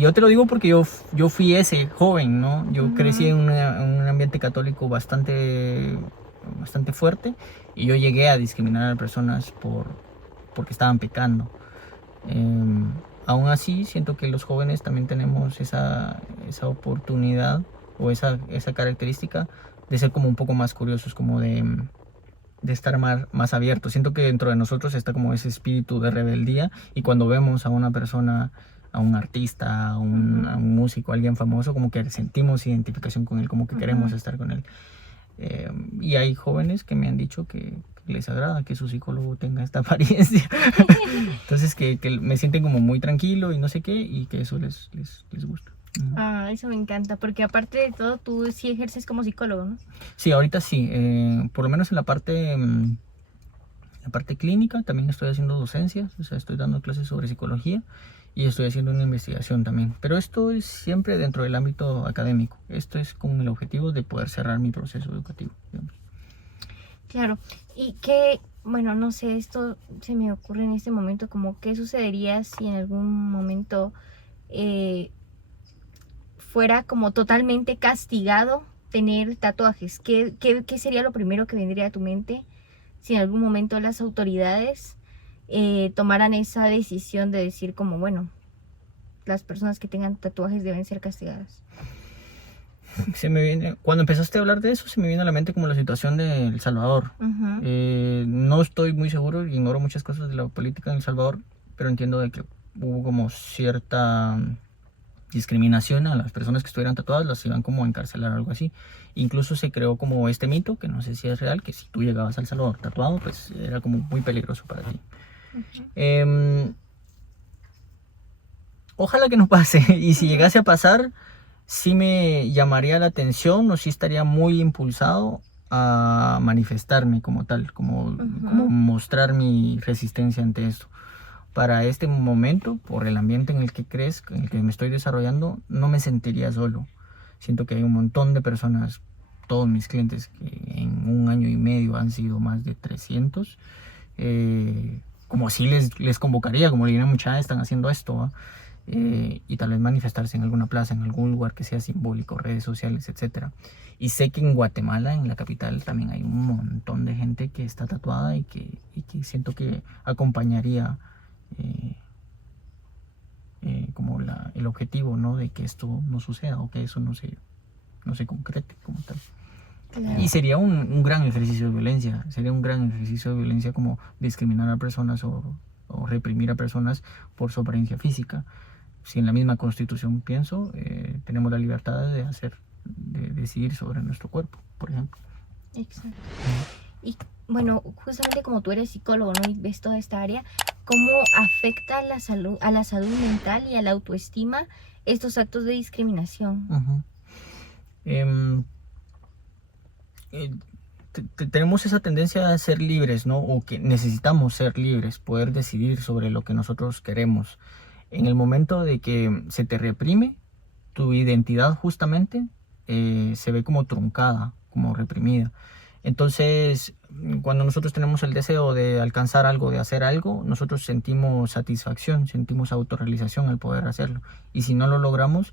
yo te lo digo porque yo fui ese joven, ¿no? Yo crecí Ujú. en un ambiente católico bastante fuerte y yo llegué a discriminar a personas porque estaban pecando. Aún así, siento que los jóvenes también tenemos esa oportunidad o esa característica de ser como un poco más curiosos, como de estar más abiertos. Siento que dentro de nosotros está como ese espíritu de rebeldía y cuando vemos a una persona, a un artista, a un músico, a alguien famoso, como que sentimos identificación con él, como que queremos Ujú. estar con él. Y hay jóvenes que me han dicho que les agrada que su psicólogo tenga esta apariencia. Entonces que me sienten como muy tranquilo y no sé qué, y que eso les gusta. Ah, eso me encanta, porque aparte de todo, tú sí ejerces como psicólogo, ¿no? Sí, ahorita sí, por lo menos en la parte clínica también estoy haciendo docencias, o sea, estoy dando clases sobre psicología y estoy haciendo una investigación también. Pero esto es siempre dentro del ámbito académico. Esto es con el objetivo de poder cerrar mi proceso educativo, digamos. Claro. Y qué, bueno, no sé, esto se me ocurre en este momento, como qué sucedería si en algún momento eh, fuera como totalmente castigado tener tatuajes. ¿Qué sería lo primero que vendría a tu mente si en algún momento las autoridades tomaran esa decisión de decir como, bueno, las personas que tengan tatuajes deben ser castigadas? Cuando empezaste a hablar de eso, se me viene a la mente como la situación de El Salvador. Ujú. No estoy muy seguro, ignoro muchas cosas de la política en El Salvador, pero entiendo de que hubo como cierta discriminación a las personas que estuvieran tatuadas, las iban como a encarcelar o algo así. Incluso se creó como este mito, que no sé si es real, que si tú llegabas a El Salvador tatuado, pues era como muy peligroso para ti. Ujú. Em, Ojalá que no pase, y si Ujú. llegase a pasar, sí me llamaría la atención o sí estaría muy impulsado a manifestarme como tal, como Ujú. mostrar mi resistencia ante esto. para este momento, por el ambiente en el que crees, en el que me estoy desarrollando, no me sentiría solo. Siento que hay un montón de personas, todos mis clientes, que en 1 año y medio han sido más de 300. Como así les convocaría, como le diría, muchachos, están haciendo esto, ¿va? Y tal vez manifestarse en alguna plaza, en algún lugar que sea simbólico, redes sociales, etcétera. Y sé que en Guatemala, en la capital, también hay un montón de gente que está tatuada y que siento que acompañaría como el objetivo, ¿no? De que esto no suceda o que eso no se concrete como tal. Claro. Y sería un gran ejercicio de violencia, como discriminar a personas o reprimir a personas por su apariencia física. Si en la misma Constitución pienso, tenemos la libertad de decidir sobre nuestro cuerpo, por ejemplo. Exacto. Y bueno, justamente como tú eres psicólogo, ¿no? Y ves toda esta área, ¿cómo afecta a la salud mental y a la autoestima estos actos de discriminación? Uh-huh. Tenemos esa tendencia a ser libres, ¿no? O que necesitamos ser libres, poder decidir sobre lo que nosotros queremos. En el momento de que se te reprime, tu identidad justamente se ve como truncada, como reprimida. Entonces, cuando nosotros tenemos el deseo de alcanzar algo, de hacer algo, nosotros sentimos satisfacción, sentimos autorrealización al poder hacerlo. Y si no lo logramos,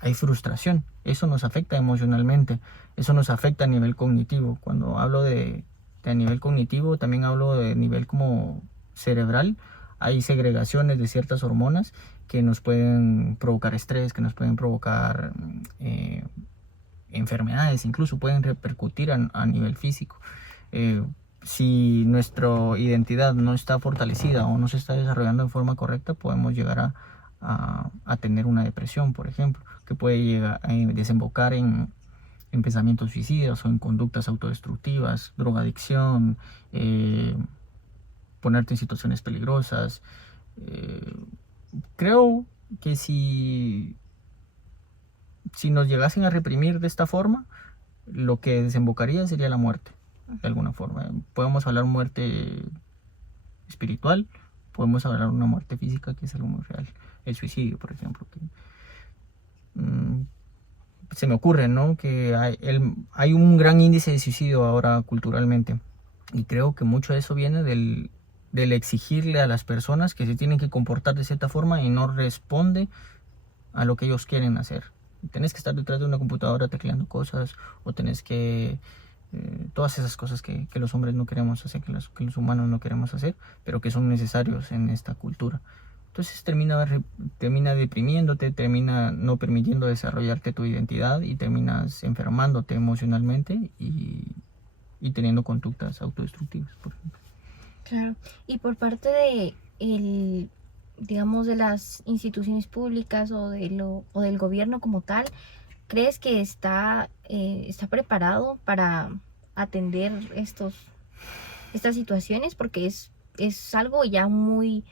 hay frustración. Eso nos afecta emocionalmente, eso nos afecta a nivel cognitivo. Cuando hablo de a nivel cognitivo, también hablo de nivel como cerebral. Hay segregaciones de ciertas hormonas que nos pueden provocar estrés, que nos pueden provocar enfermedades, incluso pueden repercutir a nivel físico. Si nuestra identidad no está fortalecida o no se está desarrollando en forma correcta, podemos llegar a tener una depresión, por ejemplo, que puede llegar a desembocar en pensamientos suicidas o en conductas autodestructivas, drogadicción, ponerte en situaciones peligrosas. Creo que si nos llegasen a reprimir de esta forma, lo que desembocaría sería la muerte, de alguna forma. Podemos hablar muerte espiritual, podemos hablar una muerte física, que es algo muy real. El suicidio, por ejemplo, que se me ocurre, ¿no? Que hay un gran índice de suicidio ahora culturalmente, y creo que mucho de eso viene del exigirle a las personas que se tienen que comportar de cierta forma y no responde a lo que ellos quieren hacer. Tenés que estar detrás de una computadora tecleando cosas, o tenés que todas esas cosas que los hombres no queremos hacer, que los humanos no queremos hacer, pero que son necesarios en esta cultura. Entonces termina deprimiéndote, termina no permitiendo desarrollarte tu identidad y terminas enfermándote emocionalmente y teniendo conductas autodestructivas, por ejemplo. Claro. Y por parte de digamos, de las instituciones públicas o del gobierno como tal, ¿crees que está preparado para atender estas situaciones? Porque es algo ya muy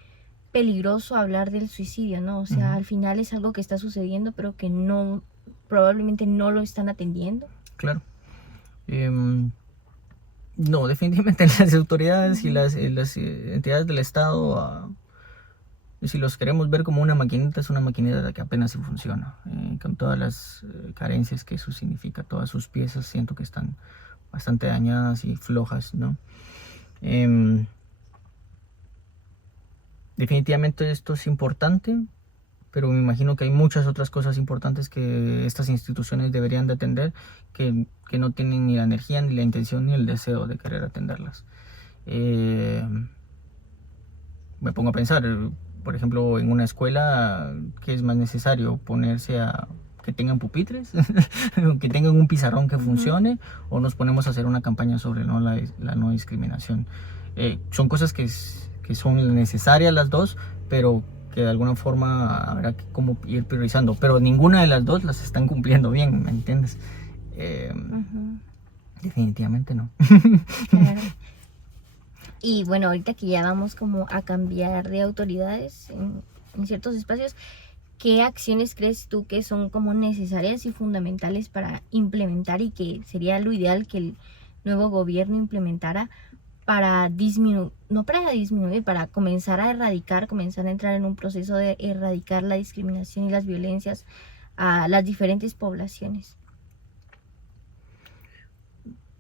peligroso hablar del suicidio, ¿no? O sea, al final es algo que está sucediendo, pero que probablemente no lo están atendiendo. Claro. No, definitivamente las autoridades y las entidades del Estado, si los queremos ver como una maquinita, es una maquinita que apenas sí funciona, con todas las carencias que eso significa. Todas sus piezas siento que están bastante dañadas y flojas, ¿no? Definitivamente esto es importante, pero me imagino que hay muchas otras cosas importantes que estas instituciones deberían de atender, que no tienen ni la energía, ni la intención, ni el deseo de querer atenderlas. Me pongo a pensar, por ejemplo, en una escuela, ¿qué es más necesario? ¿Ponerse a que tengan pupitres? ¿Que tengan un pizarrón que funcione? ¿O nos ponemos a hacer una campaña sobre la no discriminación? Son cosas que son necesarias las dos, pero que de alguna forma habrá que como ir priorizando. Pero ninguna de las dos las están cumpliendo bien, ¿me entiendes? Definitivamente no. Claro. Y bueno, ahorita que ya vamos como a cambiar de autoridades en ciertos espacios, ¿qué acciones crees tú que son como necesarias y fundamentales para implementar, y que sería lo ideal que el nuevo gobierno implementara para disminuir, no para disminuir, para comenzar a erradicar, comenzar a entrar en un proceso de erradicar la discriminación y las violencias a las diferentes poblaciones?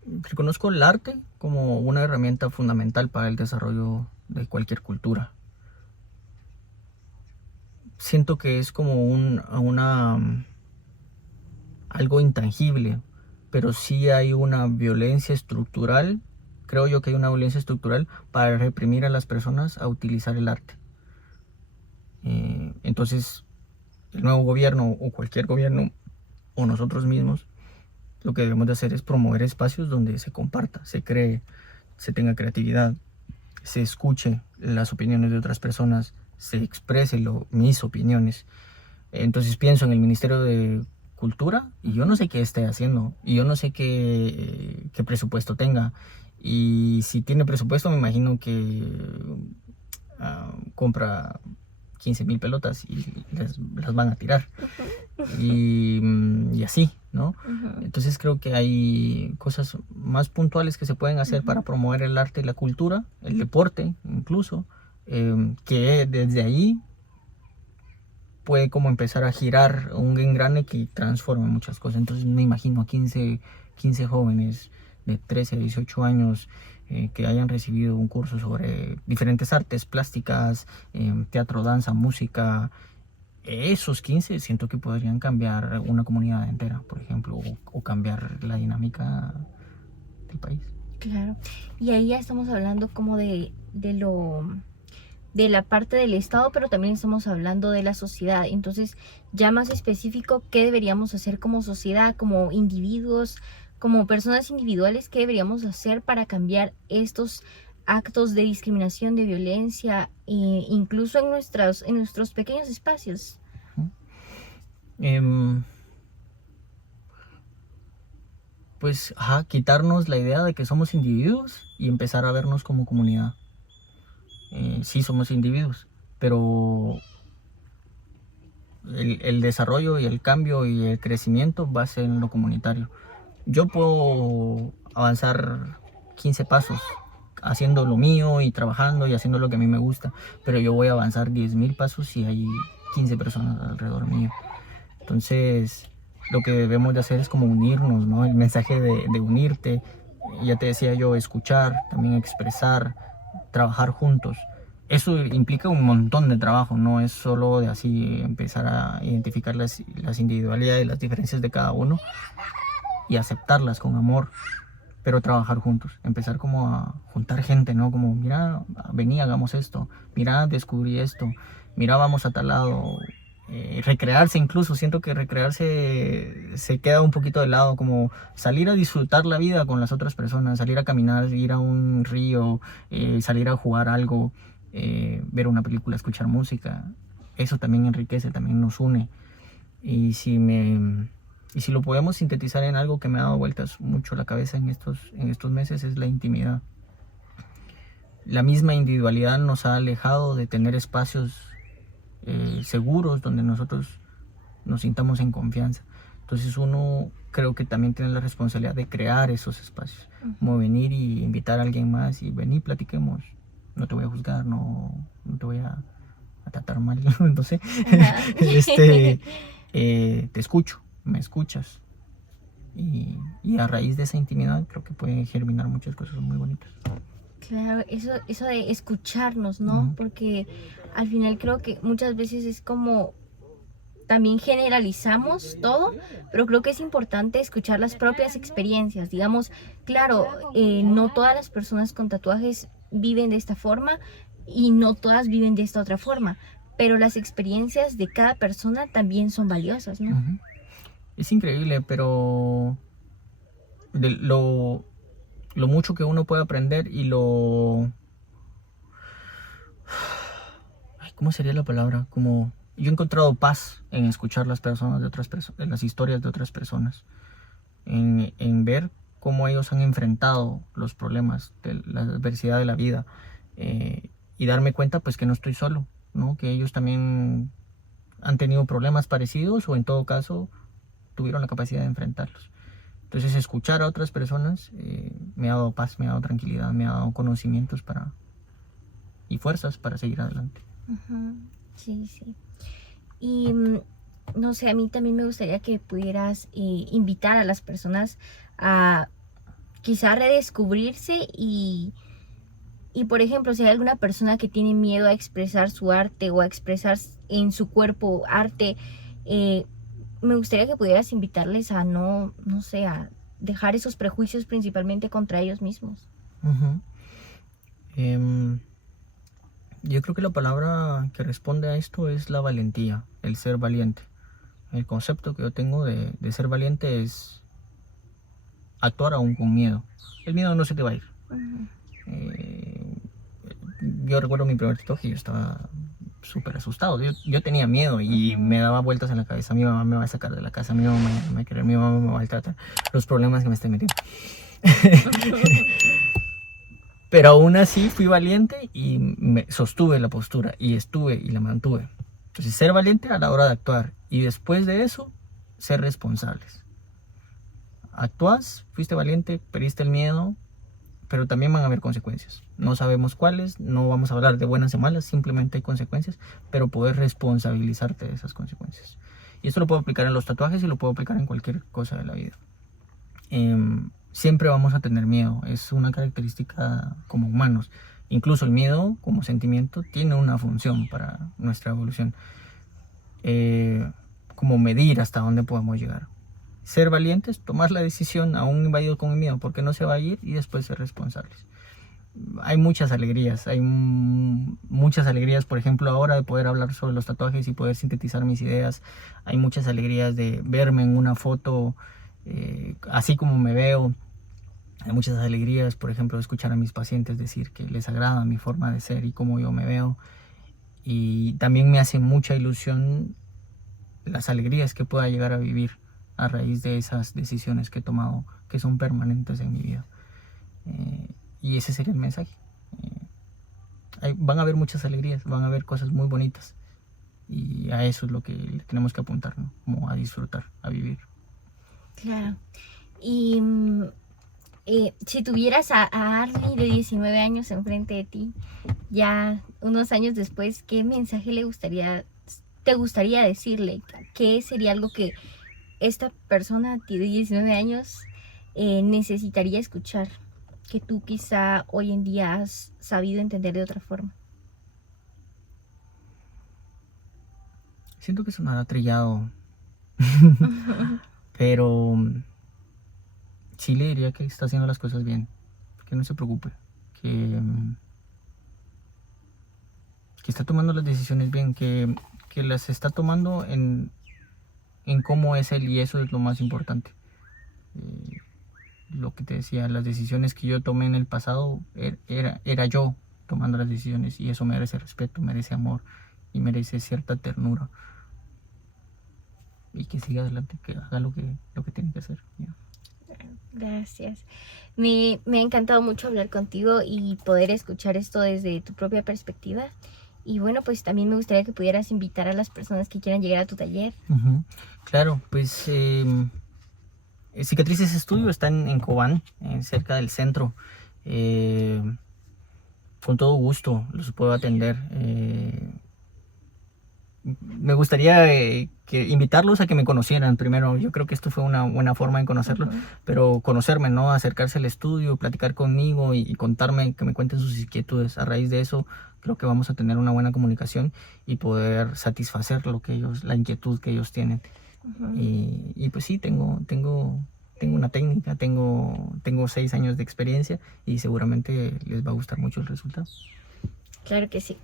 Reconozco el arte como una herramienta fundamental para el desarrollo de cualquier cultura. Siento que es como algo intangible, pero sí hay una violencia estructural. Creo yo que hay una violencia estructural para reprimir a las personas a utilizar el arte. Entonces, el nuevo gobierno o cualquier gobierno o nosotros mismos, lo que debemos de hacer es promover espacios donde se comparta, se cree, se tenga creatividad, se escuche las opiniones de otras personas, se exprese mis opiniones. Entonces pienso en el Ministerio de Cultura y yo no sé qué esté haciendo y yo no sé qué presupuesto tenga. Y si tiene presupuesto, me imagino que compra 15,000 pelotas y las van a tirar. Y así, ¿no? Entonces creo que hay cosas más puntuales que se pueden hacer para promover el arte y la cultura, el deporte incluso, que desde ahí puede como empezar a girar un engrane que transforma muchas cosas. Entonces me imagino a 15 jóvenes de 13 a 18 años que hayan recibido un curso sobre diferentes artes plásticas, teatro, danza, música. Esos 15 siento que podrían cambiar una comunidad entera, por ejemplo, o cambiar la dinámica del país. Claro, y ahí ya estamos hablando como de la parte del Estado, pero también estamos hablando de la sociedad. Entonces, ya más específico, ¿qué deberíamos hacer como sociedad, como individuos, como personas individuales? ¿Qué deberíamos hacer para cambiar estos actos de discriminación, de violencia, incluso en nuestros pequeños espacios? Pues, quitarnos la idea de que somos individuos y empezar a vernos como comunidad. Sí somos individuos, pero el desarrollo y el cambio y el crecimiento va a ser en lo comunitario. Yo puedo avanzar 15 pasos haciendo lo mío y trabajando y haciendo lo que a mí me gusta, pero yo voy a avanzar 10,000 pasos si hay 15 personas alrededor mío. Entonces, lo que debemos de hacer es como unirnos, ¿no? El mensaje de unirte, ya te decía yo, escuchar, también expresar, trabajar juntos. Eso implica un montón de trabajo, no es solo de así empezar a identificar las individualidades, las diferencias de cada uno y aceptarlas con amor, pero trabajar juntos, empezar como a juntar gente, ¿no? Como, mira, vení, hagamos esto, mira, descubrí esto, mira, vamos a tal lado. Recrearse incluso, siento que recrearse se queda un poquito de lado, como salir a disfrutar la vida con las otras personas, salir a caminar, ir a un río, salir a jugar algo, ver una película, escuchar música. Eso también enriquece, también nos une. Y si lo podemos sintetizar en algo que me ha dado vueltas mucho la cabeza en estos meses, es la intimidad. La misma individualidad nos ha alejado de tener espacios seguros donde nosotros nos sintamos en confianza. Entonces uno creo que también tiene la responsabilidad de crear esos espacios, como venir y invitar a alguien más y venir, platiquemos, no te voy a juzgar, no te voy a tratar mal, no sé. Te escucho, me escuchas, y a raíz de esa intimidad creo que pueden germinar muchas cosas muy bonitas. Claro, eso de escucharnos, ¿no? Porque al final creo que muchas veces es como también generalizamos todo, pero creo que es importante escuchar las propias experiencias. Digamos, claro, no todas las personas con tatuajes viven de esta forma y no todas viven de esta otra forma, pero las experiencias de cada persona también son valiosas, ¿no? Es increíble, pero lo mucho que uno puede aprender y ¿cómo sería la palabra? Como yo he encontrado paz en escuchar las personas de otras personas, en las historias de otras personas, en ver cómo ellos han enfrentado los problemas de la adversidad de la vida, y darme cuenta pues que no estoy solo, ¿no? Que ellos también han tenido problemas parecidos o en todo caso tuvieron la capacidad de enfrentarlos. Entonces escuchar a otras personas me ha dado paz, me ha dado tranquilidad, me ha dado conocimientos y fuerzas para seguir adelante. Ujú. Sí, sí. Y no sé, a mí también me gustaría que pudieras invitar a las personas a quizá redescubrirse y, por ejemplo, si hay alguna persona que tiene miedo a expresar su arte o a expresar en su cuerpo arte, me gustaría que pudieras invitarles a no sé, a dejar esos prejuicios principalmente contra ellos mismos. Ujú. Em, yo creo que la palabra que responde a esto es la valentía, el ser valiente. El concepto que yo tengo de ser valiente es actuar aún con miedo. El miedo no se te va a ir. Ujú. Eh, yo recuerdo mi primer tatuaje y yo estaba súper asustado. Yo tenía miedo y me daba vueltas en la cabeza. Mi mamá me va a sacar de la casa, mi mamá me va a querer, mi mamá me va a tratar. Los problemas que me estoy metiendo. Pero aún así fui valiente y me sostuve la postura y estuve y la mantuve. Entonces, ser valiente a la hora de actuar y después de eso, ser responsables. Actúas, fuiste valiente, perdiste el miedo, pero también van a haber consecuencias. No sabemos cuáles, no vamos a hablar de buenas o malas, simplemente hay consecuencias, pero poder responsabilizarte de esas consecuencias. Y esto lo puedo aplicar en los tatuajes y lo puedo aplicar en cualquier cosa de la vida. Siempre vamos a tener miedo, es una característica como humanos. Incluso el miedo como sentimiento tiene una función para nuestra evolución, como medir hasta dónde podemos llegar. Ser valientes, tomar la decisión aún invadido con el miedo, porque no se va a ir, y después ser responsables. Hay muchas alegrías, muchas alegrías, por ejemplo, ahora de poder hablar sobre los tatuajes y poder sintetizar mis ideas. Hay muchas alegrías de verme en una foto así como me veo. Hay muchas alegrías, por ejemplo, de escuchar a mis pacientes decir que les agrada mi forma de ser y cómo yo me veo. Y también me hace mucha ilusión las alegrías que pueda llegar a vivir a raíz de esas decisiones que he tomado, que son permanentes en mi vida. Y ese sería el mensaje. Van a haber muchas alegrías, van a haber cosas muy bonitas. Y a eso es lo que le tenemos que apuntar, ¿no? Como a disfrutar, a vivir. Claro. Y si tuvieras a Arly de 19 años enfrente de ti, ya unos años después, ¿qué mensaje te gustaría decirle? ¿Qué sería algo que esta persona de 19 años necesitaría escuchar, que tú quizá hoy en día has sabido entender de otra forma? Siento que sonará trillado, pero sí le diría que está haciendo las cosas bien, que no se preocupe, que está tomando las decisiones bien, que las está tomando en cómo es él, y eso es lo más importante. Lo que te decía, las decisiones que yo tomé en el pasado era yo tomando las decisiones, y eso merece respeto, merece amor y merece cierta ternura, y que siga adelante, que haga lo que tiene que hacer. Gracias. Me ha encantado mucho hablar contigo y poder escuchar esto desde tu propia perspectiva. Y bueno, pues también me gustaría que pudieras invitar a las personas que quieran llegar a tu taller. Claro, pues Cicatrices Estudio está en Cobán, cerca del centro. Con todo gusto los puedo atender. Me gustaría invitarlos a que me conocieran primero. Yo creo que esto fue una buena forma de conocerlos, pero conocerme, ¿no? Acercarse al estudio, platicar conmigo y contarme, que me cuenten sus inquietudes. A raíz de eso, creo que vamos a tener una buena comunicación y poder satisfacer la inquietud que ellos tienen. Y pues sí, tengo una técnica, tengo 6 años de experiencia y seguramente les va a gustar mucho el resultado. Claro que sí.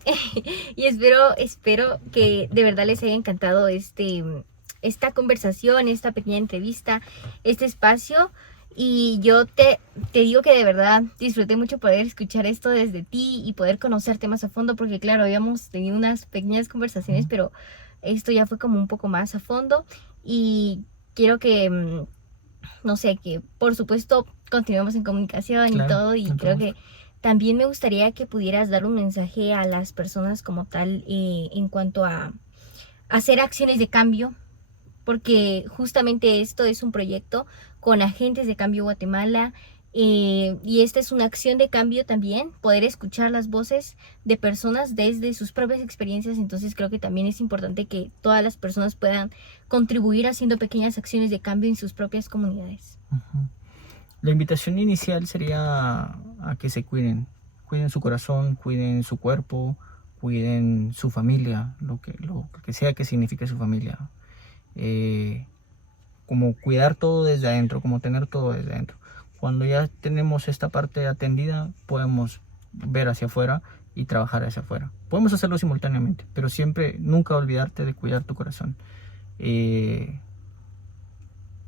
Y espero que de verdad les haya encantado esta conversación, esta pequeña entrevista, este espacio. Y yo te digo que de verdad disfruté mucho poder escuchar esto desde ti y poder conocerte más a fondo, porque claro, habíamos tenido unas pequeñas conversaciones, pero esto ya fue como un poco más a fondo. Y quiero que, no sé, que por supuesto continuemos en comunicación, claro, y todo. Y creo que también me gustaría que pudieras dar un mensaje a las personas como tal en cuanto a hacer acciones de cambio porque justamente esto es un proyecto con Agentes de Cambio Guatemala. Y esta es una acción de cambio también, poder escuchar las voces de personas desde sus propias experiencias. Entonces creo que también es importante que todas las personas puedan contribuir haciendo pequeñas acciones de cambio en sus propias comunidades. Ujú. La invitación inicial sería a que se cuiden, cuiden su corazón, cuiden su cuerpo, cuiden su familia, lo que sea que signifique su familia. Como cuidar todo desde adentro, como tener todo desde adentro. Cuando ya tenemos esta parte atendida, podemos ver hacia afuera y trabajar hacia afuera. Podemos hacerlo simultáneamente, pero siempre, nunca olvidarte de cuidar tu corazón. Y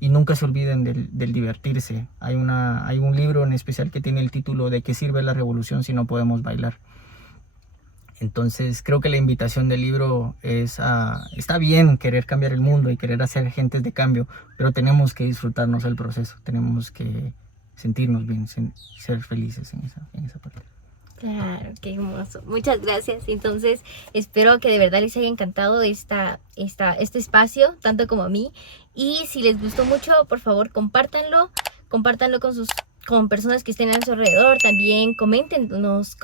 nunca se olviden del divertirse. Hay un libro en especial que tiene el título ¿De qué sirve la revolución si no podemos bailar? Entonces creo que la invitación del libro es está bien querer cambiar el mundo y querer hacer agentes de cambio, pero tenemos que disfrutarnos del proceso, tenemos que sentirnos bien, ser felices en esa parte. Claro, qué hermoso. Muchas gracias. Entonces, espero que de verdad les haya encantado este espacio, tanto como a mí. Y si les gustó mucho, por favor, compártanlo con personas que estén a su alrededor. También coméntenos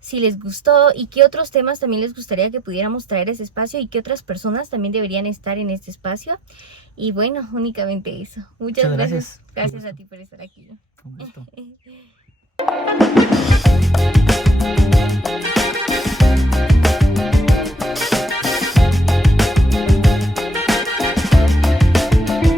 si les gustó y qué otros temas también les gustaría que pudiéramos traer a ese espacio y qué otras personas también deberían estar en este espacio. Y bueno, únicamente eso. Muchas gracias. Gracias a ti por estar aquí. Con gusto.